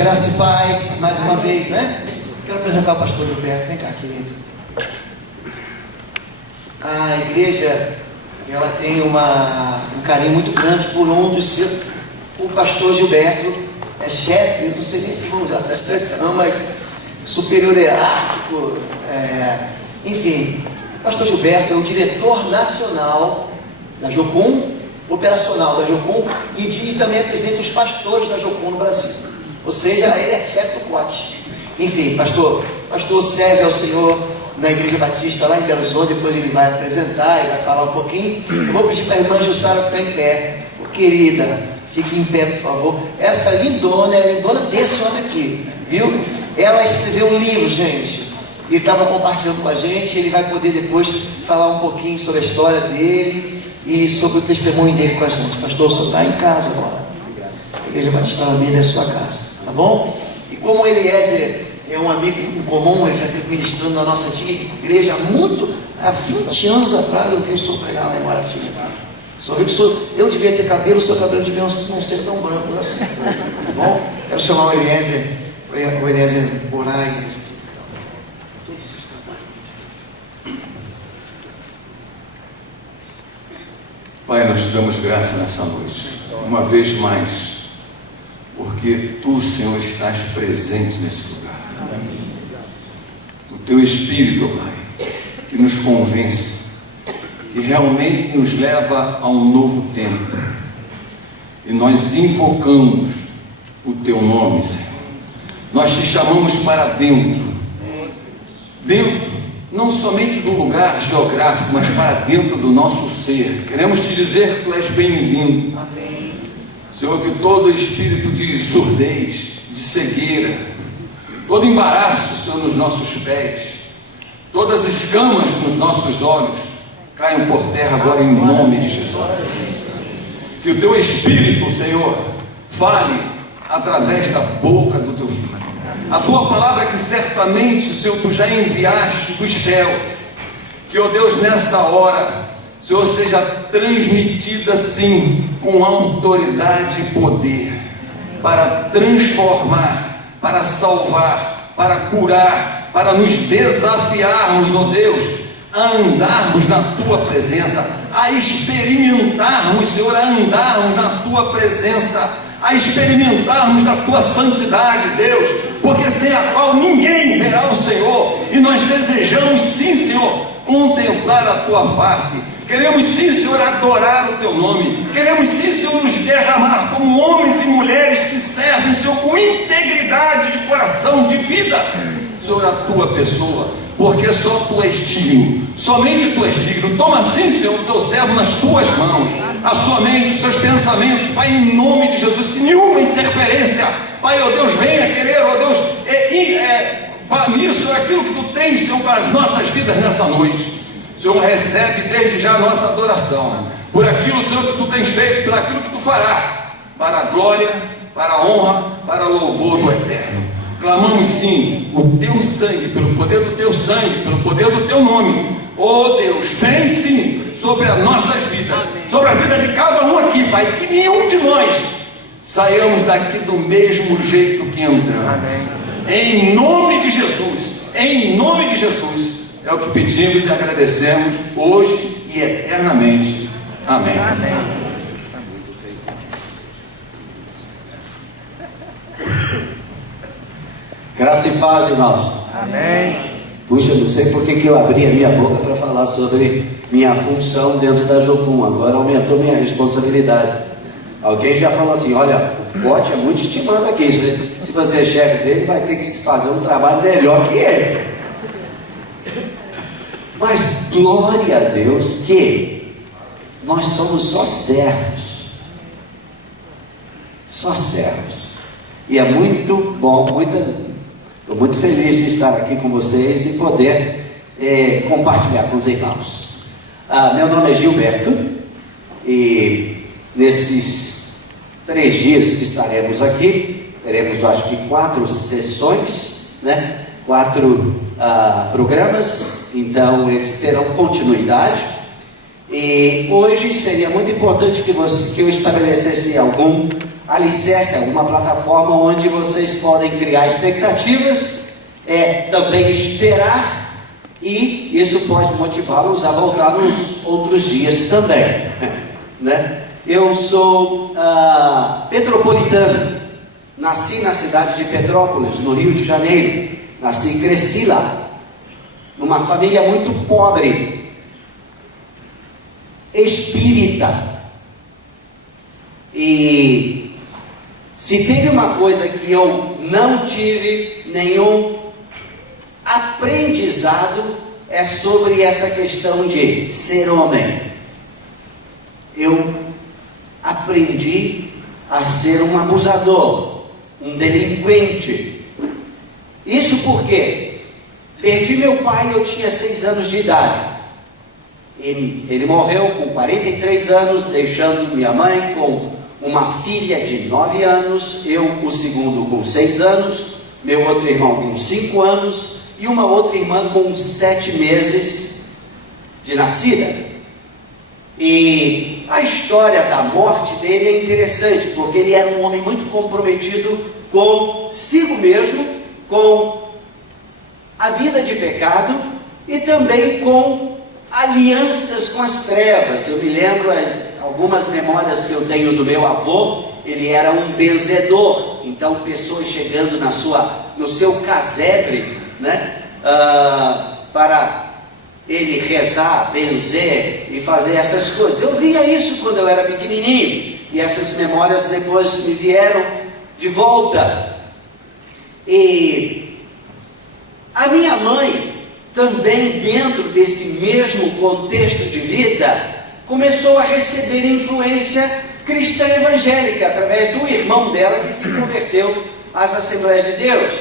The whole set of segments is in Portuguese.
Graça e paz, mais uma vez, né? Quero apresentar o pastor Gilberto. Vem cá, querido. A igreja, ela tem um carinho muito grande por um dos seus. O pastor Gilberto é chefe, eu não sei nem se vou usar essa expressão, mas superior hierárquico, enfim. O pastor Gilberto é o diretor nacional da Jocum, operacional da Jocum, e também é presidente dos pastores da Jocum no Brasil. Ou seja, ele é chefe do COT. Enfim, pastor serve ao Senhor na Igreja Batista lá em Belo Horizonte. Depois ele vai apresentar e vai falar um pouquinho. Eu vou pedir para a irmã Jussara ficar em pé. Querida, fique em pé, por favor. Essa lindona é a lindona desse homem aqui, viu? Ela escreveu um livro, gente. Ele estava compartilhando com a gente. Ele vai poder depois falar um pouquinho sobre a história dele e sobre o testemunho dele com a gente. Pastor, o senhor está em casa agora. A Igreja Batista Alameda é a sua casa, tá bom? E como Eliezer é um amigo em comum, ele já esteve ministrando na nossa antiga igreja há 20 anos atrás. Eu vi o senhor pregar lá em Maratinga. Só vi que eu devia ter cabelo, o seu cabelo devia não ser tão branco assim, tá bom? Quero chamar o Eliezer Borai. Pai, nós te damos graça nessa noite, uma vez mais, porque Tu, Senhor, estás presente nesse lugar. O Teu Espírito, Pai, que nos convence, que realmente nos leva a um novo tempo. E nós invocamos o Teu nome, Senhor. Nós te chamamos para dentro, não somente do lugar geográfico, mas para dentro do nosso ser. Queremos te dizer que Tu és bem-vindo. Amém. Senhor, que todo espírito de surdez, de cegueira, todo embaraço, Senhor, nos nossos pés, todas as escamas nos nossos olhos, caiam por terra agora em nome de Jesus. Que o Teu Espírito, Senhor, fale através da boca do Teu Filho. A Tua palavra que certamente, Senhor, Tu já enviaste dos céus, que, ó Deus, nessa hora, Senhor, seja transmitida sim, com autoridade e poder, para transformar, para salvar, para curar, para nos desafiarmos, ó Deus, a andarmos na Tua presença, a experimentarmos, Senhor, a andarmos na Tua presença, a experimentarmos da Tua santidade, Deus, porque sem a qual ninguém verá o Senhor. E nós desejamos sim, Senhor, contemplar a Tua face. Queremos sim, Senhor, adorar o Teu nome. Queremos sim, Senhor, nos derramar como homens e mulheres que servem, Senhor, com integridade de coração, de vida, Senhor, a Tua pessoa, porque só Tu és digno, somente Tu és digno. Toma sim, Senhor, o Teu servo nas Tuas mãos, a sua mente, os seus pensamentos, Pai, em nome de Jesus, que nenhuma interferência, Pai, ó Deus, venha querer, ó Deus, nisso é aquilo que Tu tens, Senhor, para as nossas vidas nessa noite. Senhor, recebe desde já a nossa adoração, por aquilo, Senhor, que Tu tens feito, por aquilo que Tu fará, para a glória, para a honra, para o louvor do Eterno. Clamamos sim o Teu sangue, pelo poder do Teu sangue, pelo poder do Teu nome. Oh Deus, vem sim sobre as nossas vidas, sobre a vida de cada um aqui, Pai, que nenhum de nós saiamos daqui do mesmo jeito que entramos. Amém. Em nome de Jesus, é o que pedimos e agradecemos hoje e eternamente. Amém. Amém. Graça e paz, irmãos. Amém. Puxa, não sei por que eu abri a minha boca para falar sobre minha função dentro da Jocum. Agora aumentou minha responsabilidade. Alguém já falou assim: olha, o Pote é muito estimado aqui. Se você é chefe dele, vai ter que fazer um trabalho melhor que ele. Mas glória a Deus que nós somos só servos. Só servos. E é muito bom, estou muito feliz de estar aqui com vocês e poder compartilhar com os irmãos. Meu nome é Gilberto e nesses 3 dias que estaremos aqui, teremos acho que 4 sessões, né? 4 programas, então eles terão continuidade E hoje seria muito importante que eu estabelecesse algum alicerce, alguma plataforma onde vocês podem criar expectativas, também esperar, e isso pode motivá-los a voltar nos outros dias também, né? Eu sou petropolitano, nasci na cidade de Petrópolis, no Rio de Janeiro, nasci e cresci lá, numa família muito pobre, espírita. E se teve uma coisa que eu não tive nenhum aprendizado, é sobre essa questão de ser homem. Eu aprendi a ser um abusador, um delinquente. Isso porque perdi meu pai, eu tinha 6 anos de idade. Ele morreu com 43 anos, deixando minha mãe com uma filha de 9 anos, eu, o segundo, com 6 anos, meu outro irmão com 5 anos e uma outra irmã com 7 meses de nascida. E a história da morte dele é interessante, porque ele era um homem muito comprometido consigo mesmo, com a vida de pecado e também com alianças com as trevas. Eu me lembro algumas memórias que eu tenho do meu avô. Ele era um benzedor, então pessoas chegando no seu casebre, né, para ele rezar, benzer e fazer essas coisas. Eu via isso quando eu era pequenininho, e essas memórias depois me vieram de volta. E a minha mãe, também dentro desse mesmo contexto de vida, começou a receber influência cristã evangélica, através do irmão dela que se converteu às Assembleias de Deus.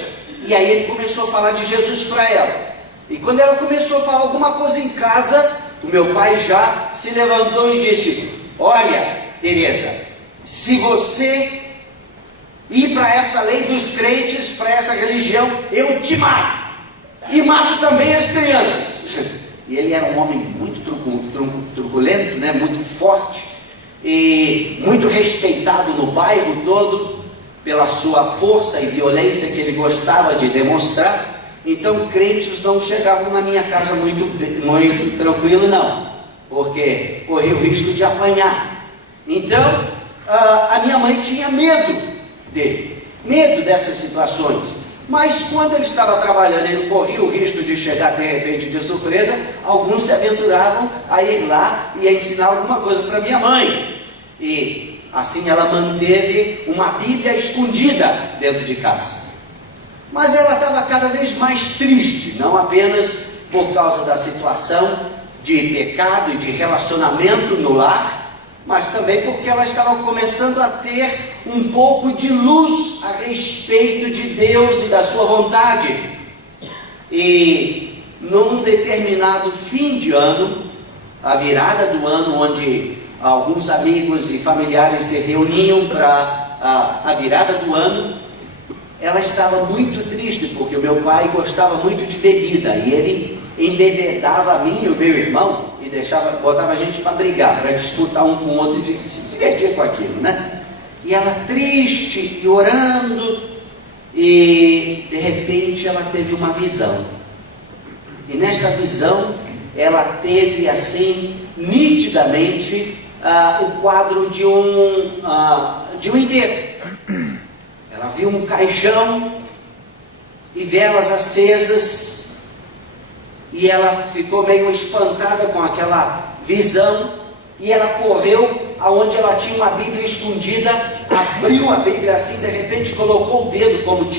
E aí ele começou a falar de Jesus para ela. E quando ela começou a falar alguma coisa em casa, o meu pai já se levantou e disse: olha, Teresa, se você ir para essa lei dos crentes, para essa religião, eu te mato. E mato também as crianças. E ele era um homem muito truculento, né? Muito forte, e muito respeitado no bairro todo, pela sua força e violência que ele gostava de demonstrar. Então crentes não chegavam na minha casa muito tranquilo, não, porque corria o risco de apanhar. Então a minha mãe tinha medo dele, medo dessas situações. Mas quando ele estava trabalhando, ele corria o risco de chegar de repente de surpresa, alguns se aventuravam a ir lá e a ensinar alguma coisa para minha mãe. E assim ela manteve uma Bíblia escondida dentro de casa. Mas ela estava cada vez mais triste, não apenas por causa da situação de pecado e de relacionamento no lar, mas também porque ela estava começando a ter um pouco de luz a respeito de Deus e da sua vontade. E num determinado fim de ano, a virada do ano, onde alguns amigos e familiares se reuniam para a virada do ano, ela estava muito triste, porque o meu pai gostava muito de bebida, e ele embebedava a mim e o meu irmão, e botava a gente para brigar, para disputar um com o outro, e se divertia com aquilo, né? E ela triste, e orando, e de repente ela teve uma visão. E nesta visão, ela teve assim, nitidamente, o quadro de um enterro. Ela viu um caixão e velas acesas, e ela ficou meio espantada com aquela visão, e ela correu aonde ela tinha uma Bíblia escondida, abriu a Bíblia assim, de repente colocou o dedo, como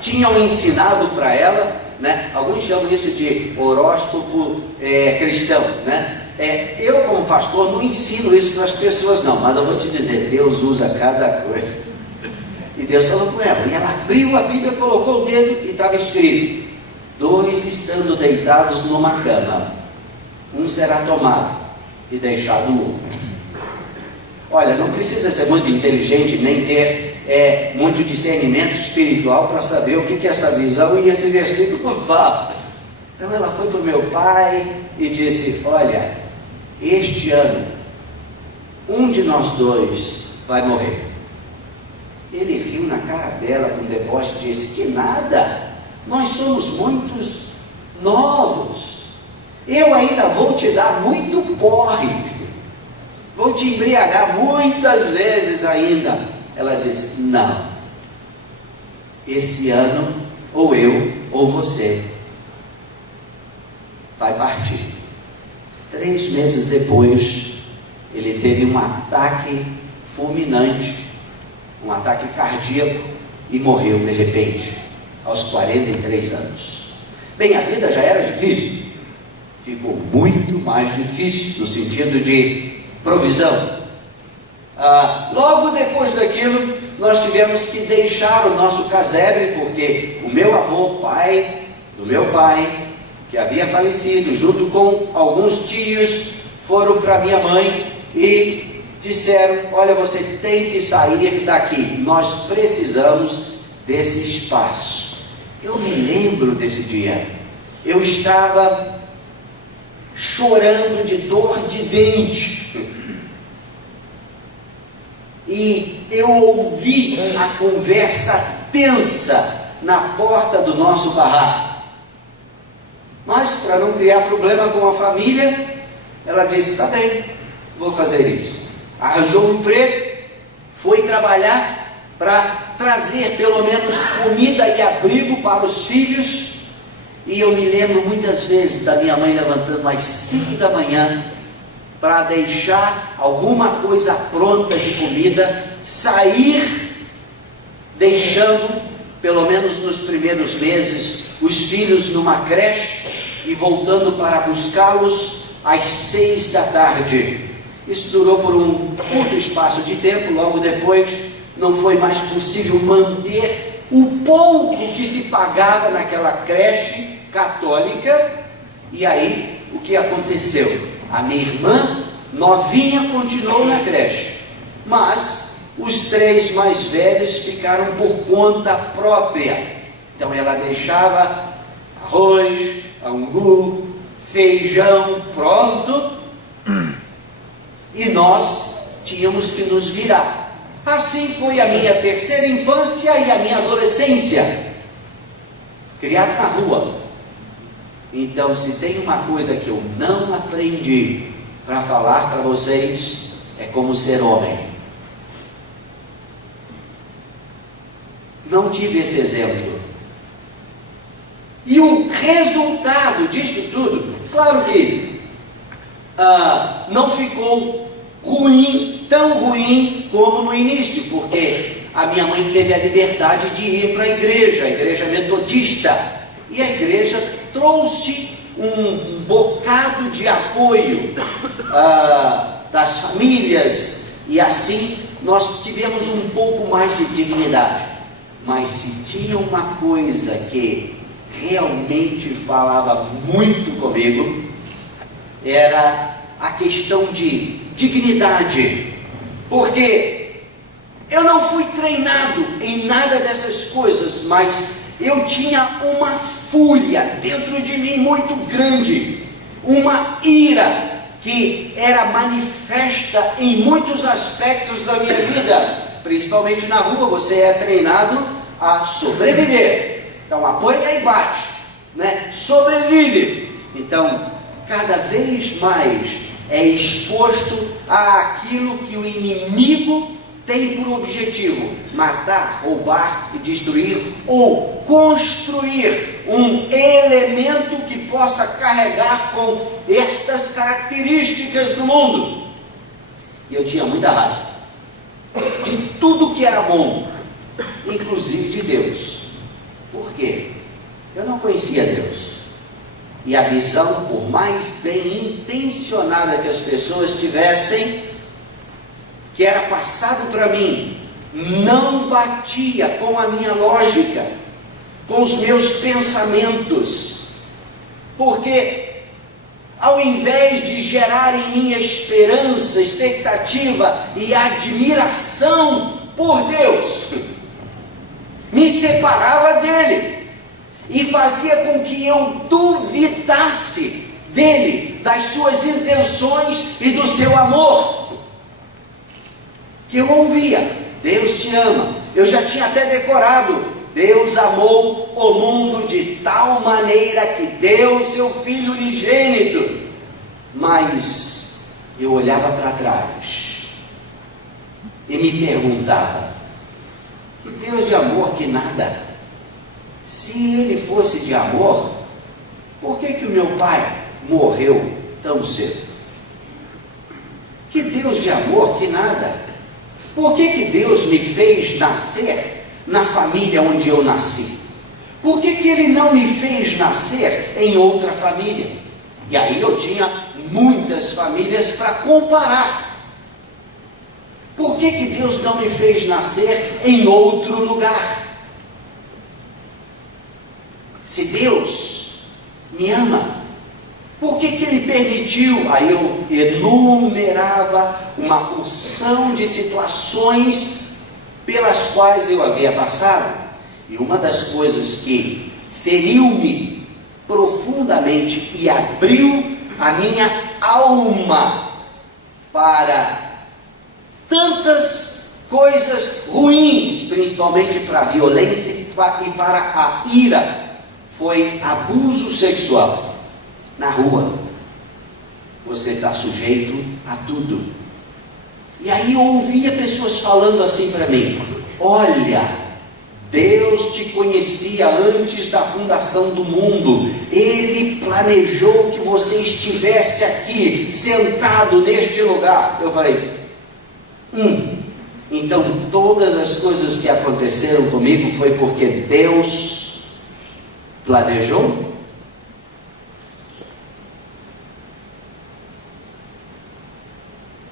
tinham ensinado para ela, né? Alguns chamam isso de horóscopo cristão, né? Eu como pastor não ensino isso para as pessoas não, mas eu vou te dizer, Deus usa cada coisa. E Deus falou com ela, e ela abriu a Bíblia, colocou o dedo e estava escrito: 2 estando deitados numa cama, um será tomado e deixado o outro. Olha, não precisa ser muito inteligente, nem ter muito discernimento espiritual para saber o que essa visão e esse versículo fala. Então ela foi para o meu pai e disse: olha, este ano, um de nós dois vai morrer. Ele riu na cara dela com deboche e disse: que nada, nós somos muitos novos, eu ainda vou te dar muito porre, vou te embriagar muitas vezes ainda. Ela disse: não, esse ano ou eu ou você vai partir. 3 meses depois, ele teve um ataque fulminante, um ataque cardíaco, e morreu de repente, aos 43 anos. Bem, a vida já era difícil, ficou muito mais difícil no sentido de provisão. Logo depois daquilo, nós tivemos que deixar o nosso casebre, porque o meu avô, pai do meu pai, que havia falecido, junto com alguns tios, foram para minha mãe e disseram: olha, você tem que sair daqui, nós precisamos desse espaço. Eu me lembro desse dia, eu estava chorando de dor de dente, e eu ouvi a conversa tensa na porta do nosso barraco. Mas, para não criar problema com a família, ela disse: está bem, vou fazer isso. Arranjou um emprego, foi trabalhar para trazer pelo menos comida e abrigo para os filhos. E eu me lembro muitas vezes da minha mãe levantando às 5 da manhã para deixar alguma coisa pronta de comida, sair deixando, pelo menos nos primeiros meses, os filhos numa creche e voltando para buscá-los às 6 da tarde. Isso durou por um curto espaço de tempo. Logo depois não foi mais possível manter o pouco que se pagava naquela creche católica. E aí o que aconteceu? A minha irmã novinha continuou na creche, mas os 3 mais velhos ficaram por conta própria. Então ela deixava arroz, angu, feijão pronto, e nós tínhamos que nos virar. Assim foi a minha terceira infância e a minha adolescência, criado na rua. Então, se tem uma coisa que eu não aprendi para falar para vocês, é como ser homem. Não tive esse exemplo. E o resultado disso tudo, claro que não ficou ruim, tão ruim como no início, porque a minha mãe teve a liberdade de ir para a igreja metodista, e a igreja trouxe um bocado de apoio das famílias, e assim nós tivemos um pouco mais de dignidade. Mas se tinha uma coisa que realmente falava muito comigo, era a questão de dignidade, porque eu não fui treinado em nada dessas coisas, mas eu tinha uma fúria dentro de mim muito grande, uma ira que era manifesta em muitos aspectos da minha vida. Principalmente na rua, você é treinado a sobreviver. Então apanha e bate, né? Sobrevive. Então, cada vez mais é exposto àquilo que o inimigo tem por objetivo: matar, roubar e destruir, ou construir um elemento que possa carregar com estas características no mundo. E eu tinha muita raiva de tudo que era bom, inclusive de Deus. Por quê? Eu não conhecia Deus. E a visão, por mais bem intencionada que as pessoas tivessem, que era passado para mim, não batia com a minha lógica, com os meus pensamentos, porque ao invés de gerar em mim esperança, expectativa e admiração por Deus, me separava dele e fazia com que eu duvidasse dele, das suas intenções e do seu amor. Que eu ouvia: Deus te ama. Eu já tinha até decorado: Deus amou o mundo de tal maneira que deu o seu Filho unigênito. Mas eu olhava para trás e me perguntava: que Deus de amor que nada? Se Ele fosse de amor, por que o meu pai morreu tão cedo? Que Deus de amor que nada? Por que Deus me fez nascer na família onde eu nasci? Por que Ele não me fez nascer em outra família? E aí eu tinha muitas famílias para comparar. Por que Deus não me fez nascer em outro lugar? Se Deus me ama, por que Ele permitiu? Aí eu enumerava uma porção de situações pelas quais eu havia passado. E uma das coisas que feriu-me profundamente e abriu a minha alma para tantas coisas ruins, principalmente para a violência e para a ira, foi abuso sexual. Na rua, você está sujeito a tudo. E aí eu ouvia pessoas falando assim para mim: olha, Deus te conhecia antes da fundação do mundo. Ele planejou que você estivesse aqui, sentado neste lugar. Eu falei: então todas as coisas que aconteceram comigo foi porque Deus planejou?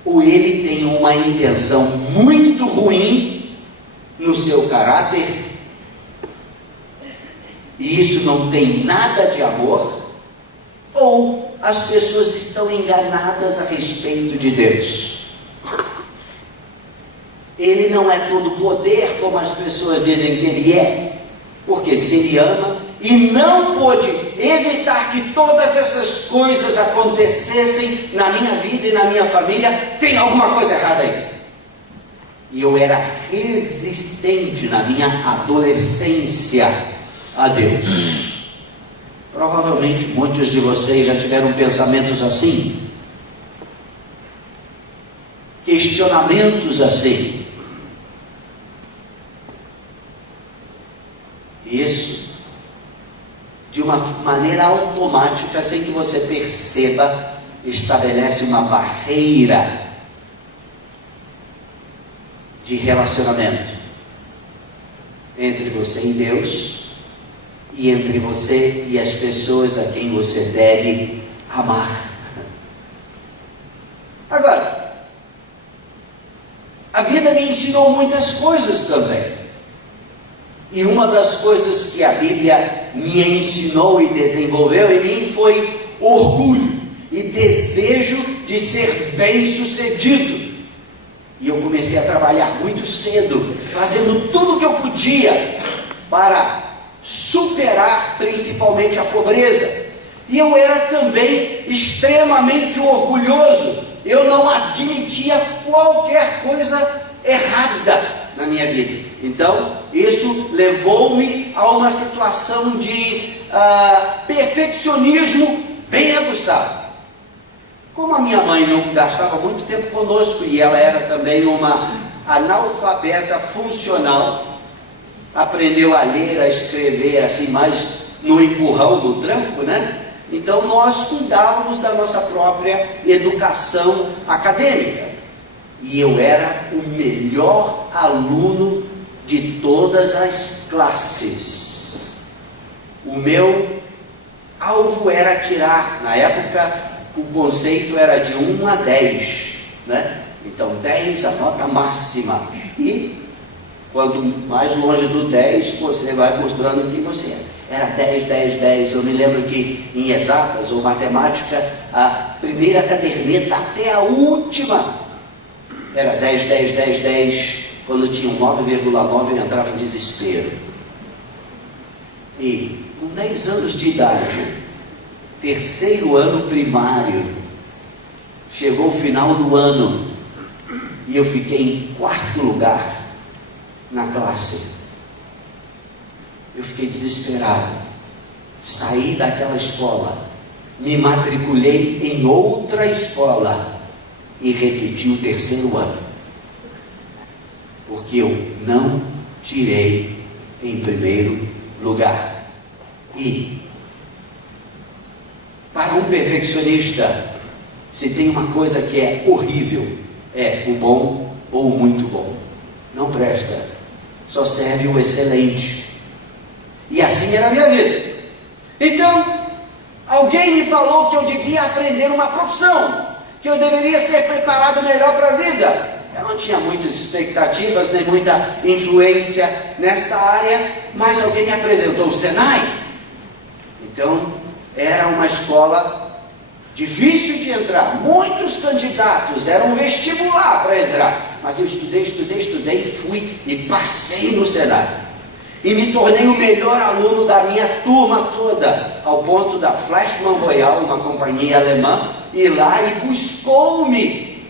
Ou Ele tem uma intenção muito ruim no seu caráter, e isso não tem nada de amor? Ou as pessoas estão enganadas a respeito de Deus? Ele não é todo poder como as pessoas dizem que Ele é, porque se Ele ama e não pôde evitar que todas essas coisas acontecessem na minha vida e na minha família, tem alguma coisa errada aí. E eu era resistente na minha adolescência a Deus. Provavelmente muitos de vocês já tiveram pensamentos assim, questionamentos assim. Isso, de uma maneira automática, sem que você perceba, estabelece uma barreira de relacionamento entre você e Deus, e entre você e as pessoas a quem você deve amar. Agora, a vida me ensinou muitas coisas também. E uma das coisas que a Bíblia me ensinou e desenvolveu em mim foi orgulho e desejo de ser bem-sucedido. E eu comecei a trabalhar muito cedo, fazendo tudo o que eu podia para superar principalmente a pobreza. E eu era também extremamente orgulhoso. Eu não admitia qualquer coisa errada na minha vida. Então, isso levou-me a uma situação de perfeccionismo bem aguçado. Como a minha mãe não gastava muito tempo conosco e ela era também uma analfabeta funcional, aprendeu a ler, a escrever assim mais no empurrão, no tranco, né? Então nós cuidávamos da nossa própria educação acadêmica. E eu era o melhor aluno de todas as classes. O meu alvo era tirar, na época o conceito era de 1 a 10, né? Então 10 a nota máxima. E quanto mais longe do 10, você vai mostrando que você era 10, 10, 10. Eu me lembro que em exatas ou matemática, a primeira caderneta até a última era 10, 10, 10, 10. Quando tinha um 9,9 eu entrava em desespero. E com 10 anos de idade, terceiro ano primário. Chegou o final do ano e eu fiquei em quarto lugar na classe. Eu fiquei desesperado. Saí daquela escola, me matriculei em outra escola e repeti o terceiro ano, porque eu não tirei em primeiro lugar. E para um perfeccionista, se tem uma coisa que é horrível, é o bom ou o muito bom. Não presta, só serve o excelente. E assim era a minha vida. Então, alguém me falou que eu devia aprender uma profissão, que eu deveria ser preparado melhor para a vida. Eu não tinha muitas expectativas, nem muita influência nesta área, mas alguém me apresentou o Senai. Então, era uma escola difícil de entrar, muitos candidatos, era um vestibular para entrar, mas eu estudei, fui e passei no Senai. E me tornei o melhor aluno da minha turma toda, ao ponto da Flashman Royal, uma companhia alemã, ir lá e buscou-me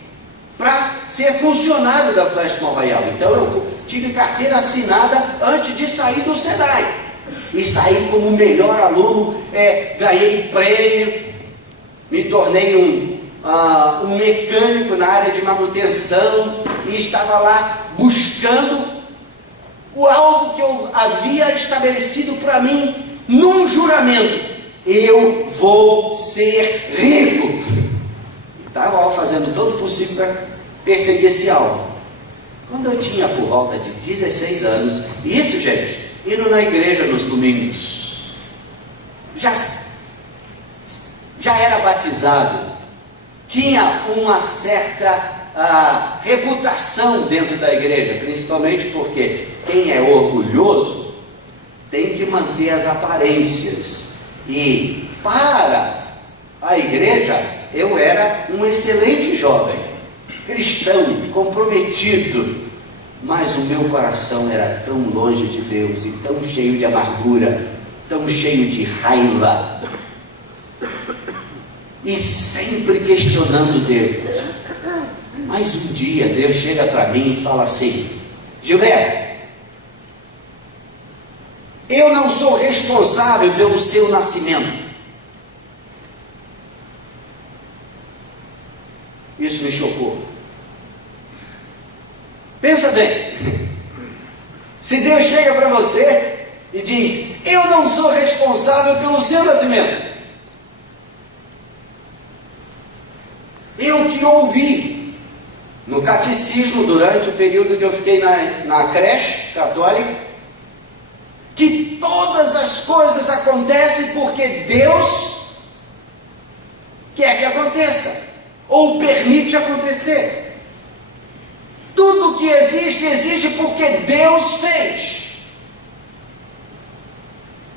para ser funcionário da Flashman Royal. Então eu tive carteira assinada antes de sair do Senai. E saí como o melhor aluno, ganhei prêmio, me tornei um mecânico na área de manutenção e estava lá buscando o alvo que eu havia estabelecido para mim num juramento: eu vou ser rico. Estava fazendo todo o possível para perseguir esse alvo. Quando eu tinha por volta de 16 anos, e isso, gente, indo na igreja nos domingos, já era batizado, tinha uma certa reputação dentro da igreja, principalmente porque quem é orgulhoso tem que manter as aparências. E para a igreja eu era um excelente jovem, cristão, comprometido, mas o meu coração era tão longe de Deus e tão cheio de amargura, tão cheio de raiva, e sempre questionando Deus. Mas um dia Deus chega para mim e fala assim: Gilberto, eu não sou responsável pelo seu nascimento. Isso me chocou. Pensa bem, se Deus chega para você e diz: eu não sou responsável pelo seu nascimento. Eu que ouvi no catecismo, durante o período que eu fiquei na creche católica, que todas as coisas acontecem porque Deus quer que aconteça, ou permite acontecer. Tudo que existe, existe porque Deus fez.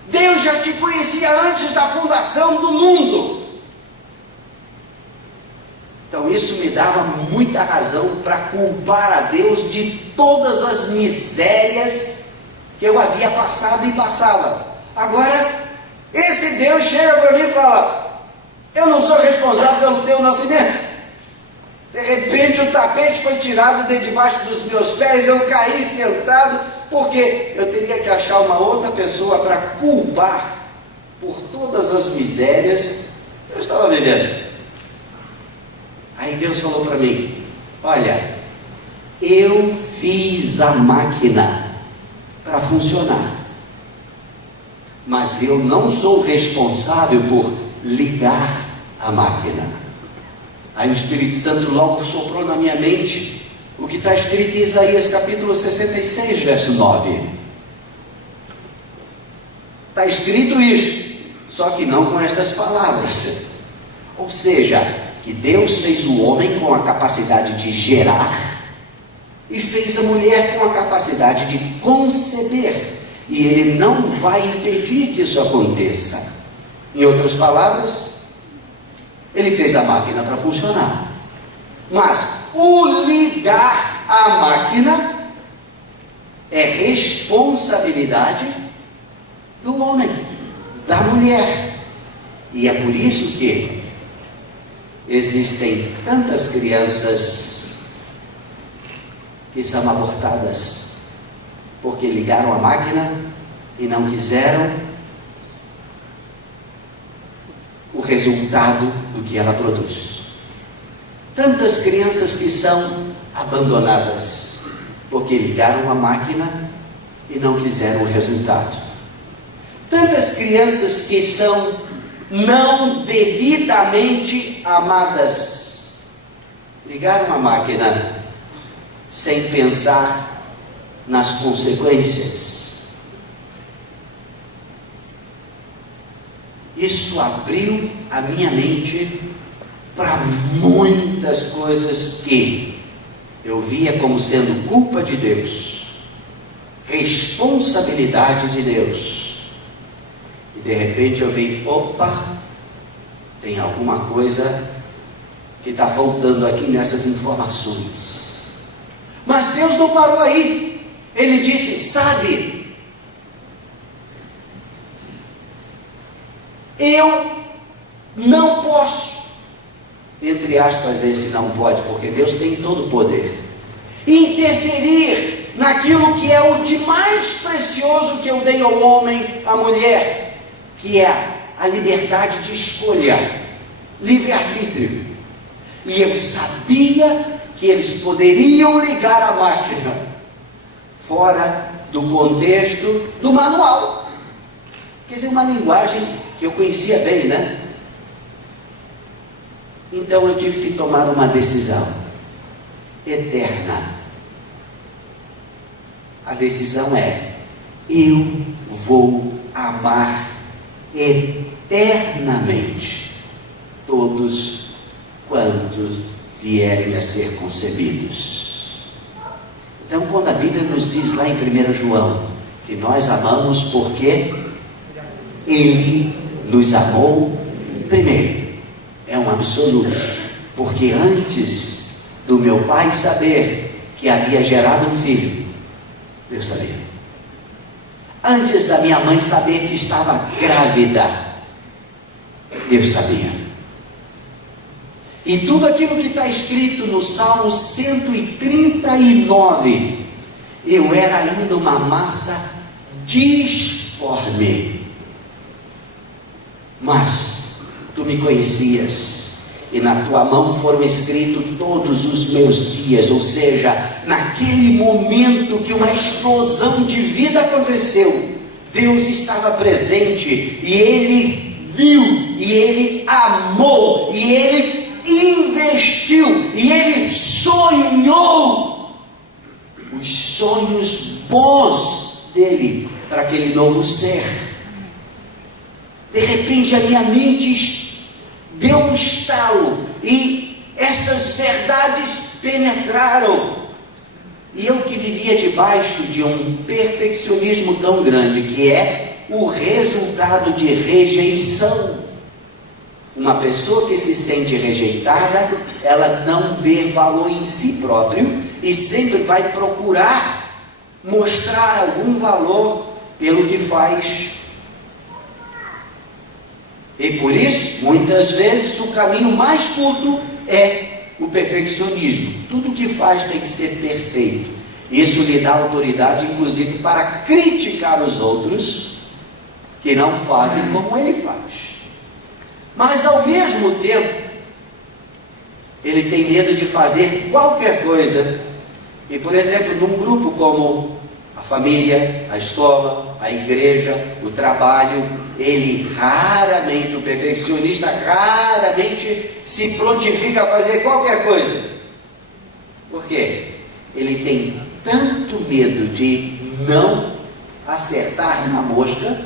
Deus já te conhecia antes da fundação do mundo. Então isso me dava muita razão para culpar a Deus de todas as misérias que eu havia passado e passava. Agora, esse Deus chega para mim e fala: eu não sou responsável pelo teu nascimento. De repente o tapete foi tirado de debaixo dos meus pés, eu caí sentado, porque eu teria que achar uma outra pessoa para culpar por todas as misérias que eu estava vivendo. Aí Deus falou para mim: olha, eu fiz a máquina para funcionar, mas eu não sou responsável por ligar a máquina. Aí o Espírito Santo logo soprou na minha mente o que está escrito em Isaías capítulo 66, verso 9. Está escrito isto, só que não com estas palavras. Ou seja, que Deus fez o homem com a capacidade de gerar e fez a mulher com a capacidade de conceber, e Ele não vai impedir que isso aconteça. Em outras palavras, Ele fez a máquina para funcionar, mas o ligar a máquina é responsabilidade do homem, da mulher. E é por isso que existem tantas crianças que são abortadas, porque ligaram a máquina e não quiseram o resultado do que ela produz. Tantas crianças que são abandonadas, porque ligaram a máquina e não quiseram o resultado. Tantas crianças que são não devidamente amadas, ligaram a máquina sem pensar nas consequências. Isso abriu a minha mente para muitas coisas que eu via como sendo culpa de Deus, responsabilidade de Deus. E de repente eu vi, opa, tem alguma coisa que está faltando aqui nessas informações. Mas Deus não parou aí. Ele disse, sabe, eu não posso, entre aspas, esse não pode, porque Deus tem todo o poder, interferir naquilo que é o de mais precioso que eu dei ao homem, à mulher, que é a liberdade de escolha, livre-arbítrio. E eu sabia que eles poderiam ligar a máquina fora do contexto do manual. Quer dizer, uma linguagem que eu conhecia bem, né? Então eu tive que tomar uma decisão eterna. A decisão é: eu vou amar eternamente todos quantos vierem a ser concebidos. Então, quando a Bíblia nos diz lá em 1 João que nós amamos porque Ele nos amou primeiro, é um absoluto, porque antes do meu pai saber que havia gerado um filho, Deus sabia. Antes da minha mãe saber que estava grávida, Deus sabia. E tudo aquilo que está escrito no Salmo 139, eu era ainda uma massa disforme, mas tu me conhecias, e na tua mão foram escritos todos os meus dias. Ou seja, naquele momento que uma explosão de vida aconteceu, Deus estava presente, e Ele viu, e Ele amou, e Ele investiu, e Ele sonhou os sonhos bons dele para aquele novo ser. De repente a minha mente deu um estalo, e essas verdades penetraram, e eu que vivia debaixo de um perfeccionismo tão grande, que é o resultado de rejeição. Uma pessoa que se sente rejeitada, ela não vê valor em si próprio, e sempre vai procurar mostrar algum valor pelo que faz. E por isso, muitas vezes, o caminho mais curto é o perfeccionismo. Tudo que faz tem que ser perfeito. Isso lhe dá autoridade, inclusive, para criticar os outros que não fazem como ele faz. Mas, ao mesmo tempo, ele tem medo de fazer qualquer coisa. E, por exemplo, num grupo como a família, a escola, a igreja, o trabalho, ele raramente, o perfeccionista raramente se prontifica a fazer qualquer coisa. Por quê? Ele tem tanto medo de não acertar na mosca,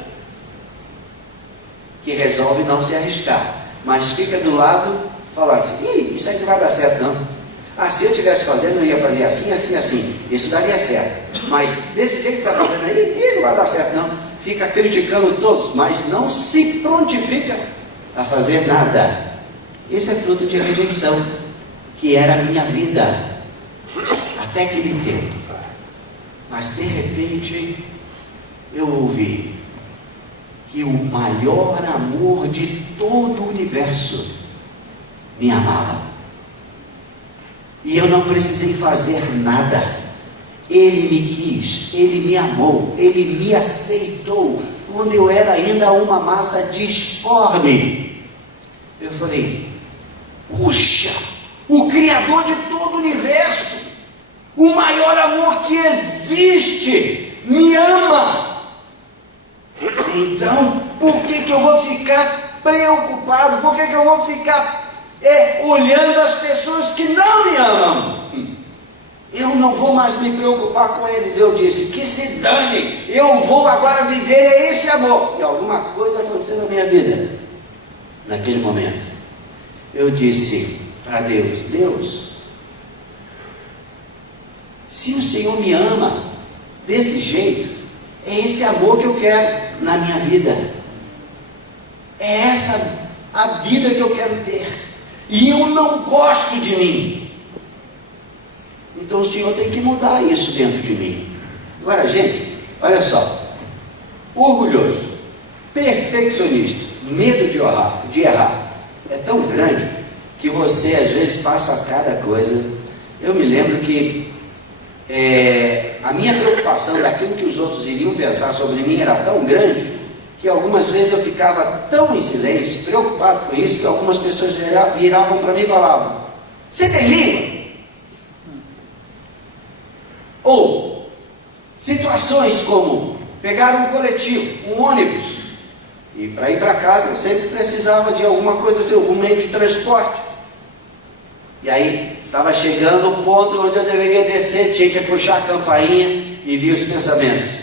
que resolve não se arriscar, mas fica do lado e fala assim: isso aqui não vai dar certo não. Se eu estivesse fazendo, eu ia fazer assim, assim, assim, isso daria certo, mas desse jeito que está fazendo aí, não vai dar certo não. Fica criticando todos, mas não se prontifica a fazer nada. Isso é fruto de rejeição, que era a minha vida até aquele tempo. Mas de repente eu ouvi que o maior amor de todo o universo me amava. E eu não precisei fazer nada. Ele me quis, Ele me amou, Ele me aceitou, quando eu era ainda uma massa disforme. Eu falei, puxa, o Criador de todo o universo, o maior amor que existe, me ama. Então, por que eu vou ficar preocupado? Por que eu vou ficar olhando as pessoas que não me amam? Eu não vou mais me preocupar com eles. Eu disse, que se dane, eu vou agora viver esse amor. E alguma coisa aconteceu na minha vida, naquele momento. Eu disse para Deus, Deus, se o Senhor me ama desse jeito, é esse amor que eu quero na minha vida. É essa a vida que eu quero ter. E eu não gosto de mim. Então o Senhor tem que mudar isso dentro de mim. Agora, gente, olha só. Orgulhoso, perfeccionista, medo de errar, é tão grande que você às vezes passa cada coisa. Eu me lembro que a minha preocupação daquilo que os outros iriam pensar sobre mim era tão grande que algumas vezes eu ficava tão em silêncio, preocupado com isso, que algumas pessoas viravam para mim e falavam, você tem língua? Ou situações como pegar um coletivo, um ônibus, e para ir para casa sempre precisava de alguma coisa, assim, algum meio de transporte. E aí estava chegando o ponto onde eu deveria descer, tinha que puxar a campainha e vir os pensamentos.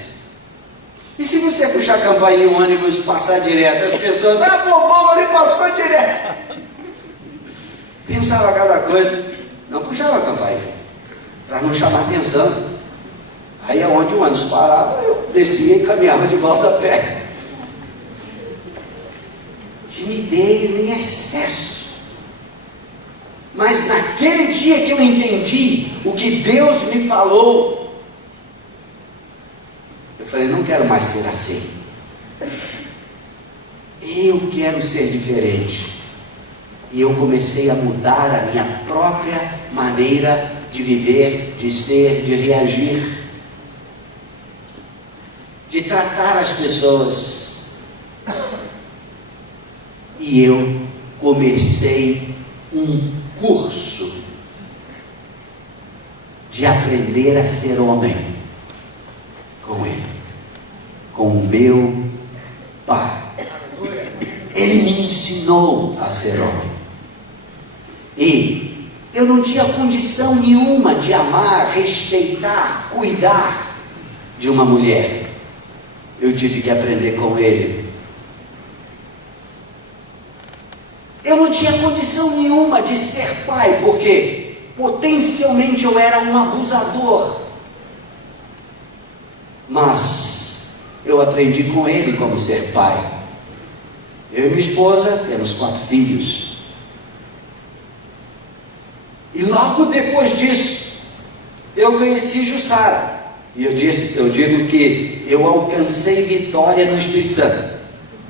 E se você puxar a campainha e o ônibus passar direto, as pessoas, bom, ele passou direto. Pensava cada coisa, não puxava a campainha, para não chamar atenção. Aí aonde o ônibus parava, eu descia e caminhava de volta a pé. Timidez em excesso. Mas naquele dia que eu entendi o que Deus me falou, eu falei, não quero mais ser assim. Eu quero ser diferente. E eu comecei a mudar a minha própria maneira de viver, de ser, de reagir, de tratar as pessoas. E eu comecei um curso de aprender a ser homem com Ele, com o meu Pai. Ele me ensinou a ser homem. E eu não tinha condição nenhuma de amar, respeitar, cuidar de uma mulher. Eu tive que aprender com Ele. Eu não tinha condição nenhuma de ser pai, porque potencialmente eu era um abusador. Mas eu aprendi com Ele como ser pai. Eu e minha esposa temos 4 filhos. E logo depois disso, eu conheci Jussara. E eu digo que eu alcancei vitória no Espírito Santo,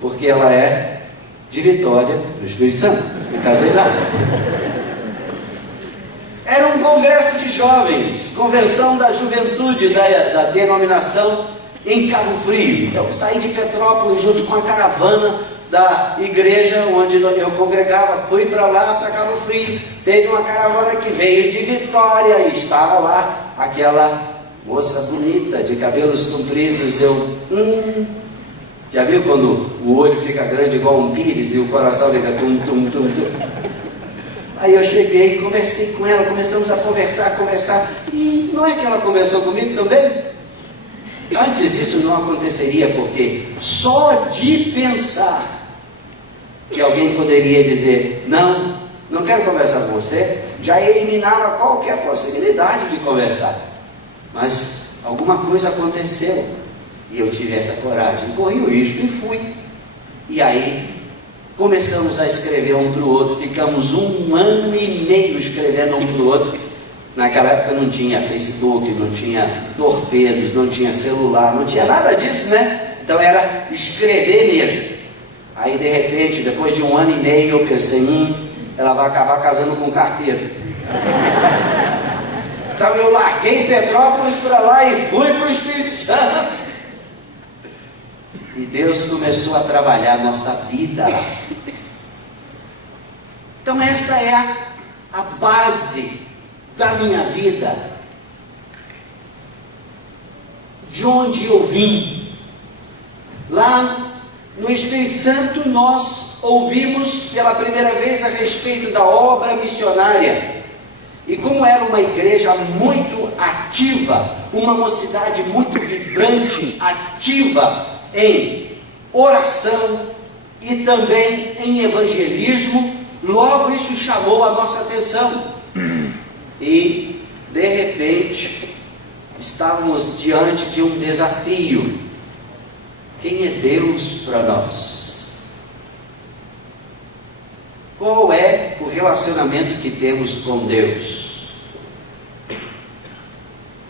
porque ela é de Vitória no Espírito Santo. Me casei lá. Era um congresso de jovens, convenção da juventude da denominação em Cabo Frio. Então eu saí de Petrópolis junto com a caravana da igreja onde eu congregava, fui para lá, para Cabo Frio. Teve uma caravana que veio de Vitória e estava lá aquela moça bonita, de cabelos compridos. Já viu quando o olho fica grande igual um pires e o coração fica tum. Aí eu cheguei e conversei com ela, começamos a conversar, e não é que ela conversou comigo também? Antes isso não aconteceria, porque só de pensar que alguém poderia dizer, não quero conversar com você, já eliminava qualquer possibilidade de conversar. Mas alguma coisa aconteceu e eu tive essa coragem, corri o risco e fui. E aí começamos a escrever um para o outro, ficamos 1 ano e meio escrevendo um para o outro. Naquela época não tinha Facebook, não tinha torpedos, não tinha celular, não tinha nada disso, né? Então era escrever mesmo. Aí de repente, depois de 1 ano e meio, eu pensei, ela vai acabar casando com um carteiro. Então eu larguei Petrópolis para lá e fui para o Espírito Santo. E Deus começou a trabalhar a nossa vida. Então esta é a base da minha vida. De onde eu vim. Lá no Espírito Santo nós ouvimos pela primeira vez a respeito da obra missionária. E como era uma igreja muito ativa, uma mocidade muito vibrante, ativa em oração e também em evangelismo, logo isso chamou a nossa atenção. E de repente estávamos diante de um desafio. Quem é Deus para nós? Qual é o relacionamento que temos com Deus?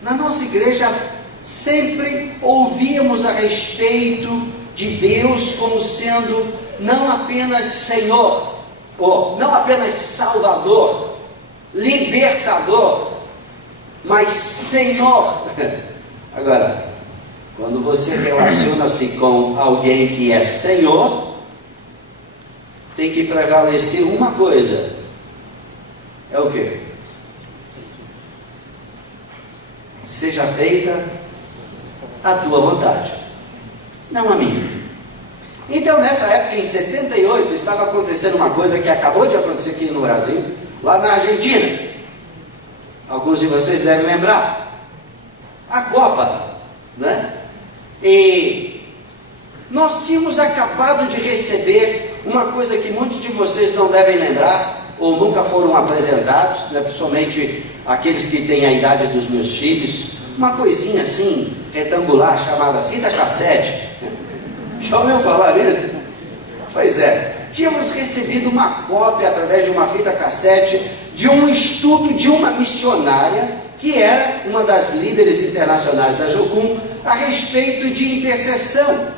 Na nossa igreja sempre ouvíamos a respeito de Deus como sendo não apenas Senhor, ou não apenas Salvador, Libertador, mas Senhor. Agora, quando você relaciona-se com alguém que é Senhor, tem que prevalecer uma coisa. É o quê? Seja feita a tua vontade, não a minha. Então nessa época, em 78, estava acontecendo uma coisa que acabou de acontecer aqui no Brasil, lá na Argentina. Alguns de vocês devem lembrar. A Copa, né? E nós tínhamos acabado de receber uma coisa que muitos de vocês não devem lembrar, ou nunca foram apresentados, né? Principalmente aqueles que têm a idade dos meus filhos, uma coisinha assim, retangular, chamada fita cassete. Já ouviu falar nisso? Pois é, tínhamos recebido uma cópia através de uma fita cassete de um estudo de uma missionária que era uma das líderes internacionais da Jocum a respeito de intercessão,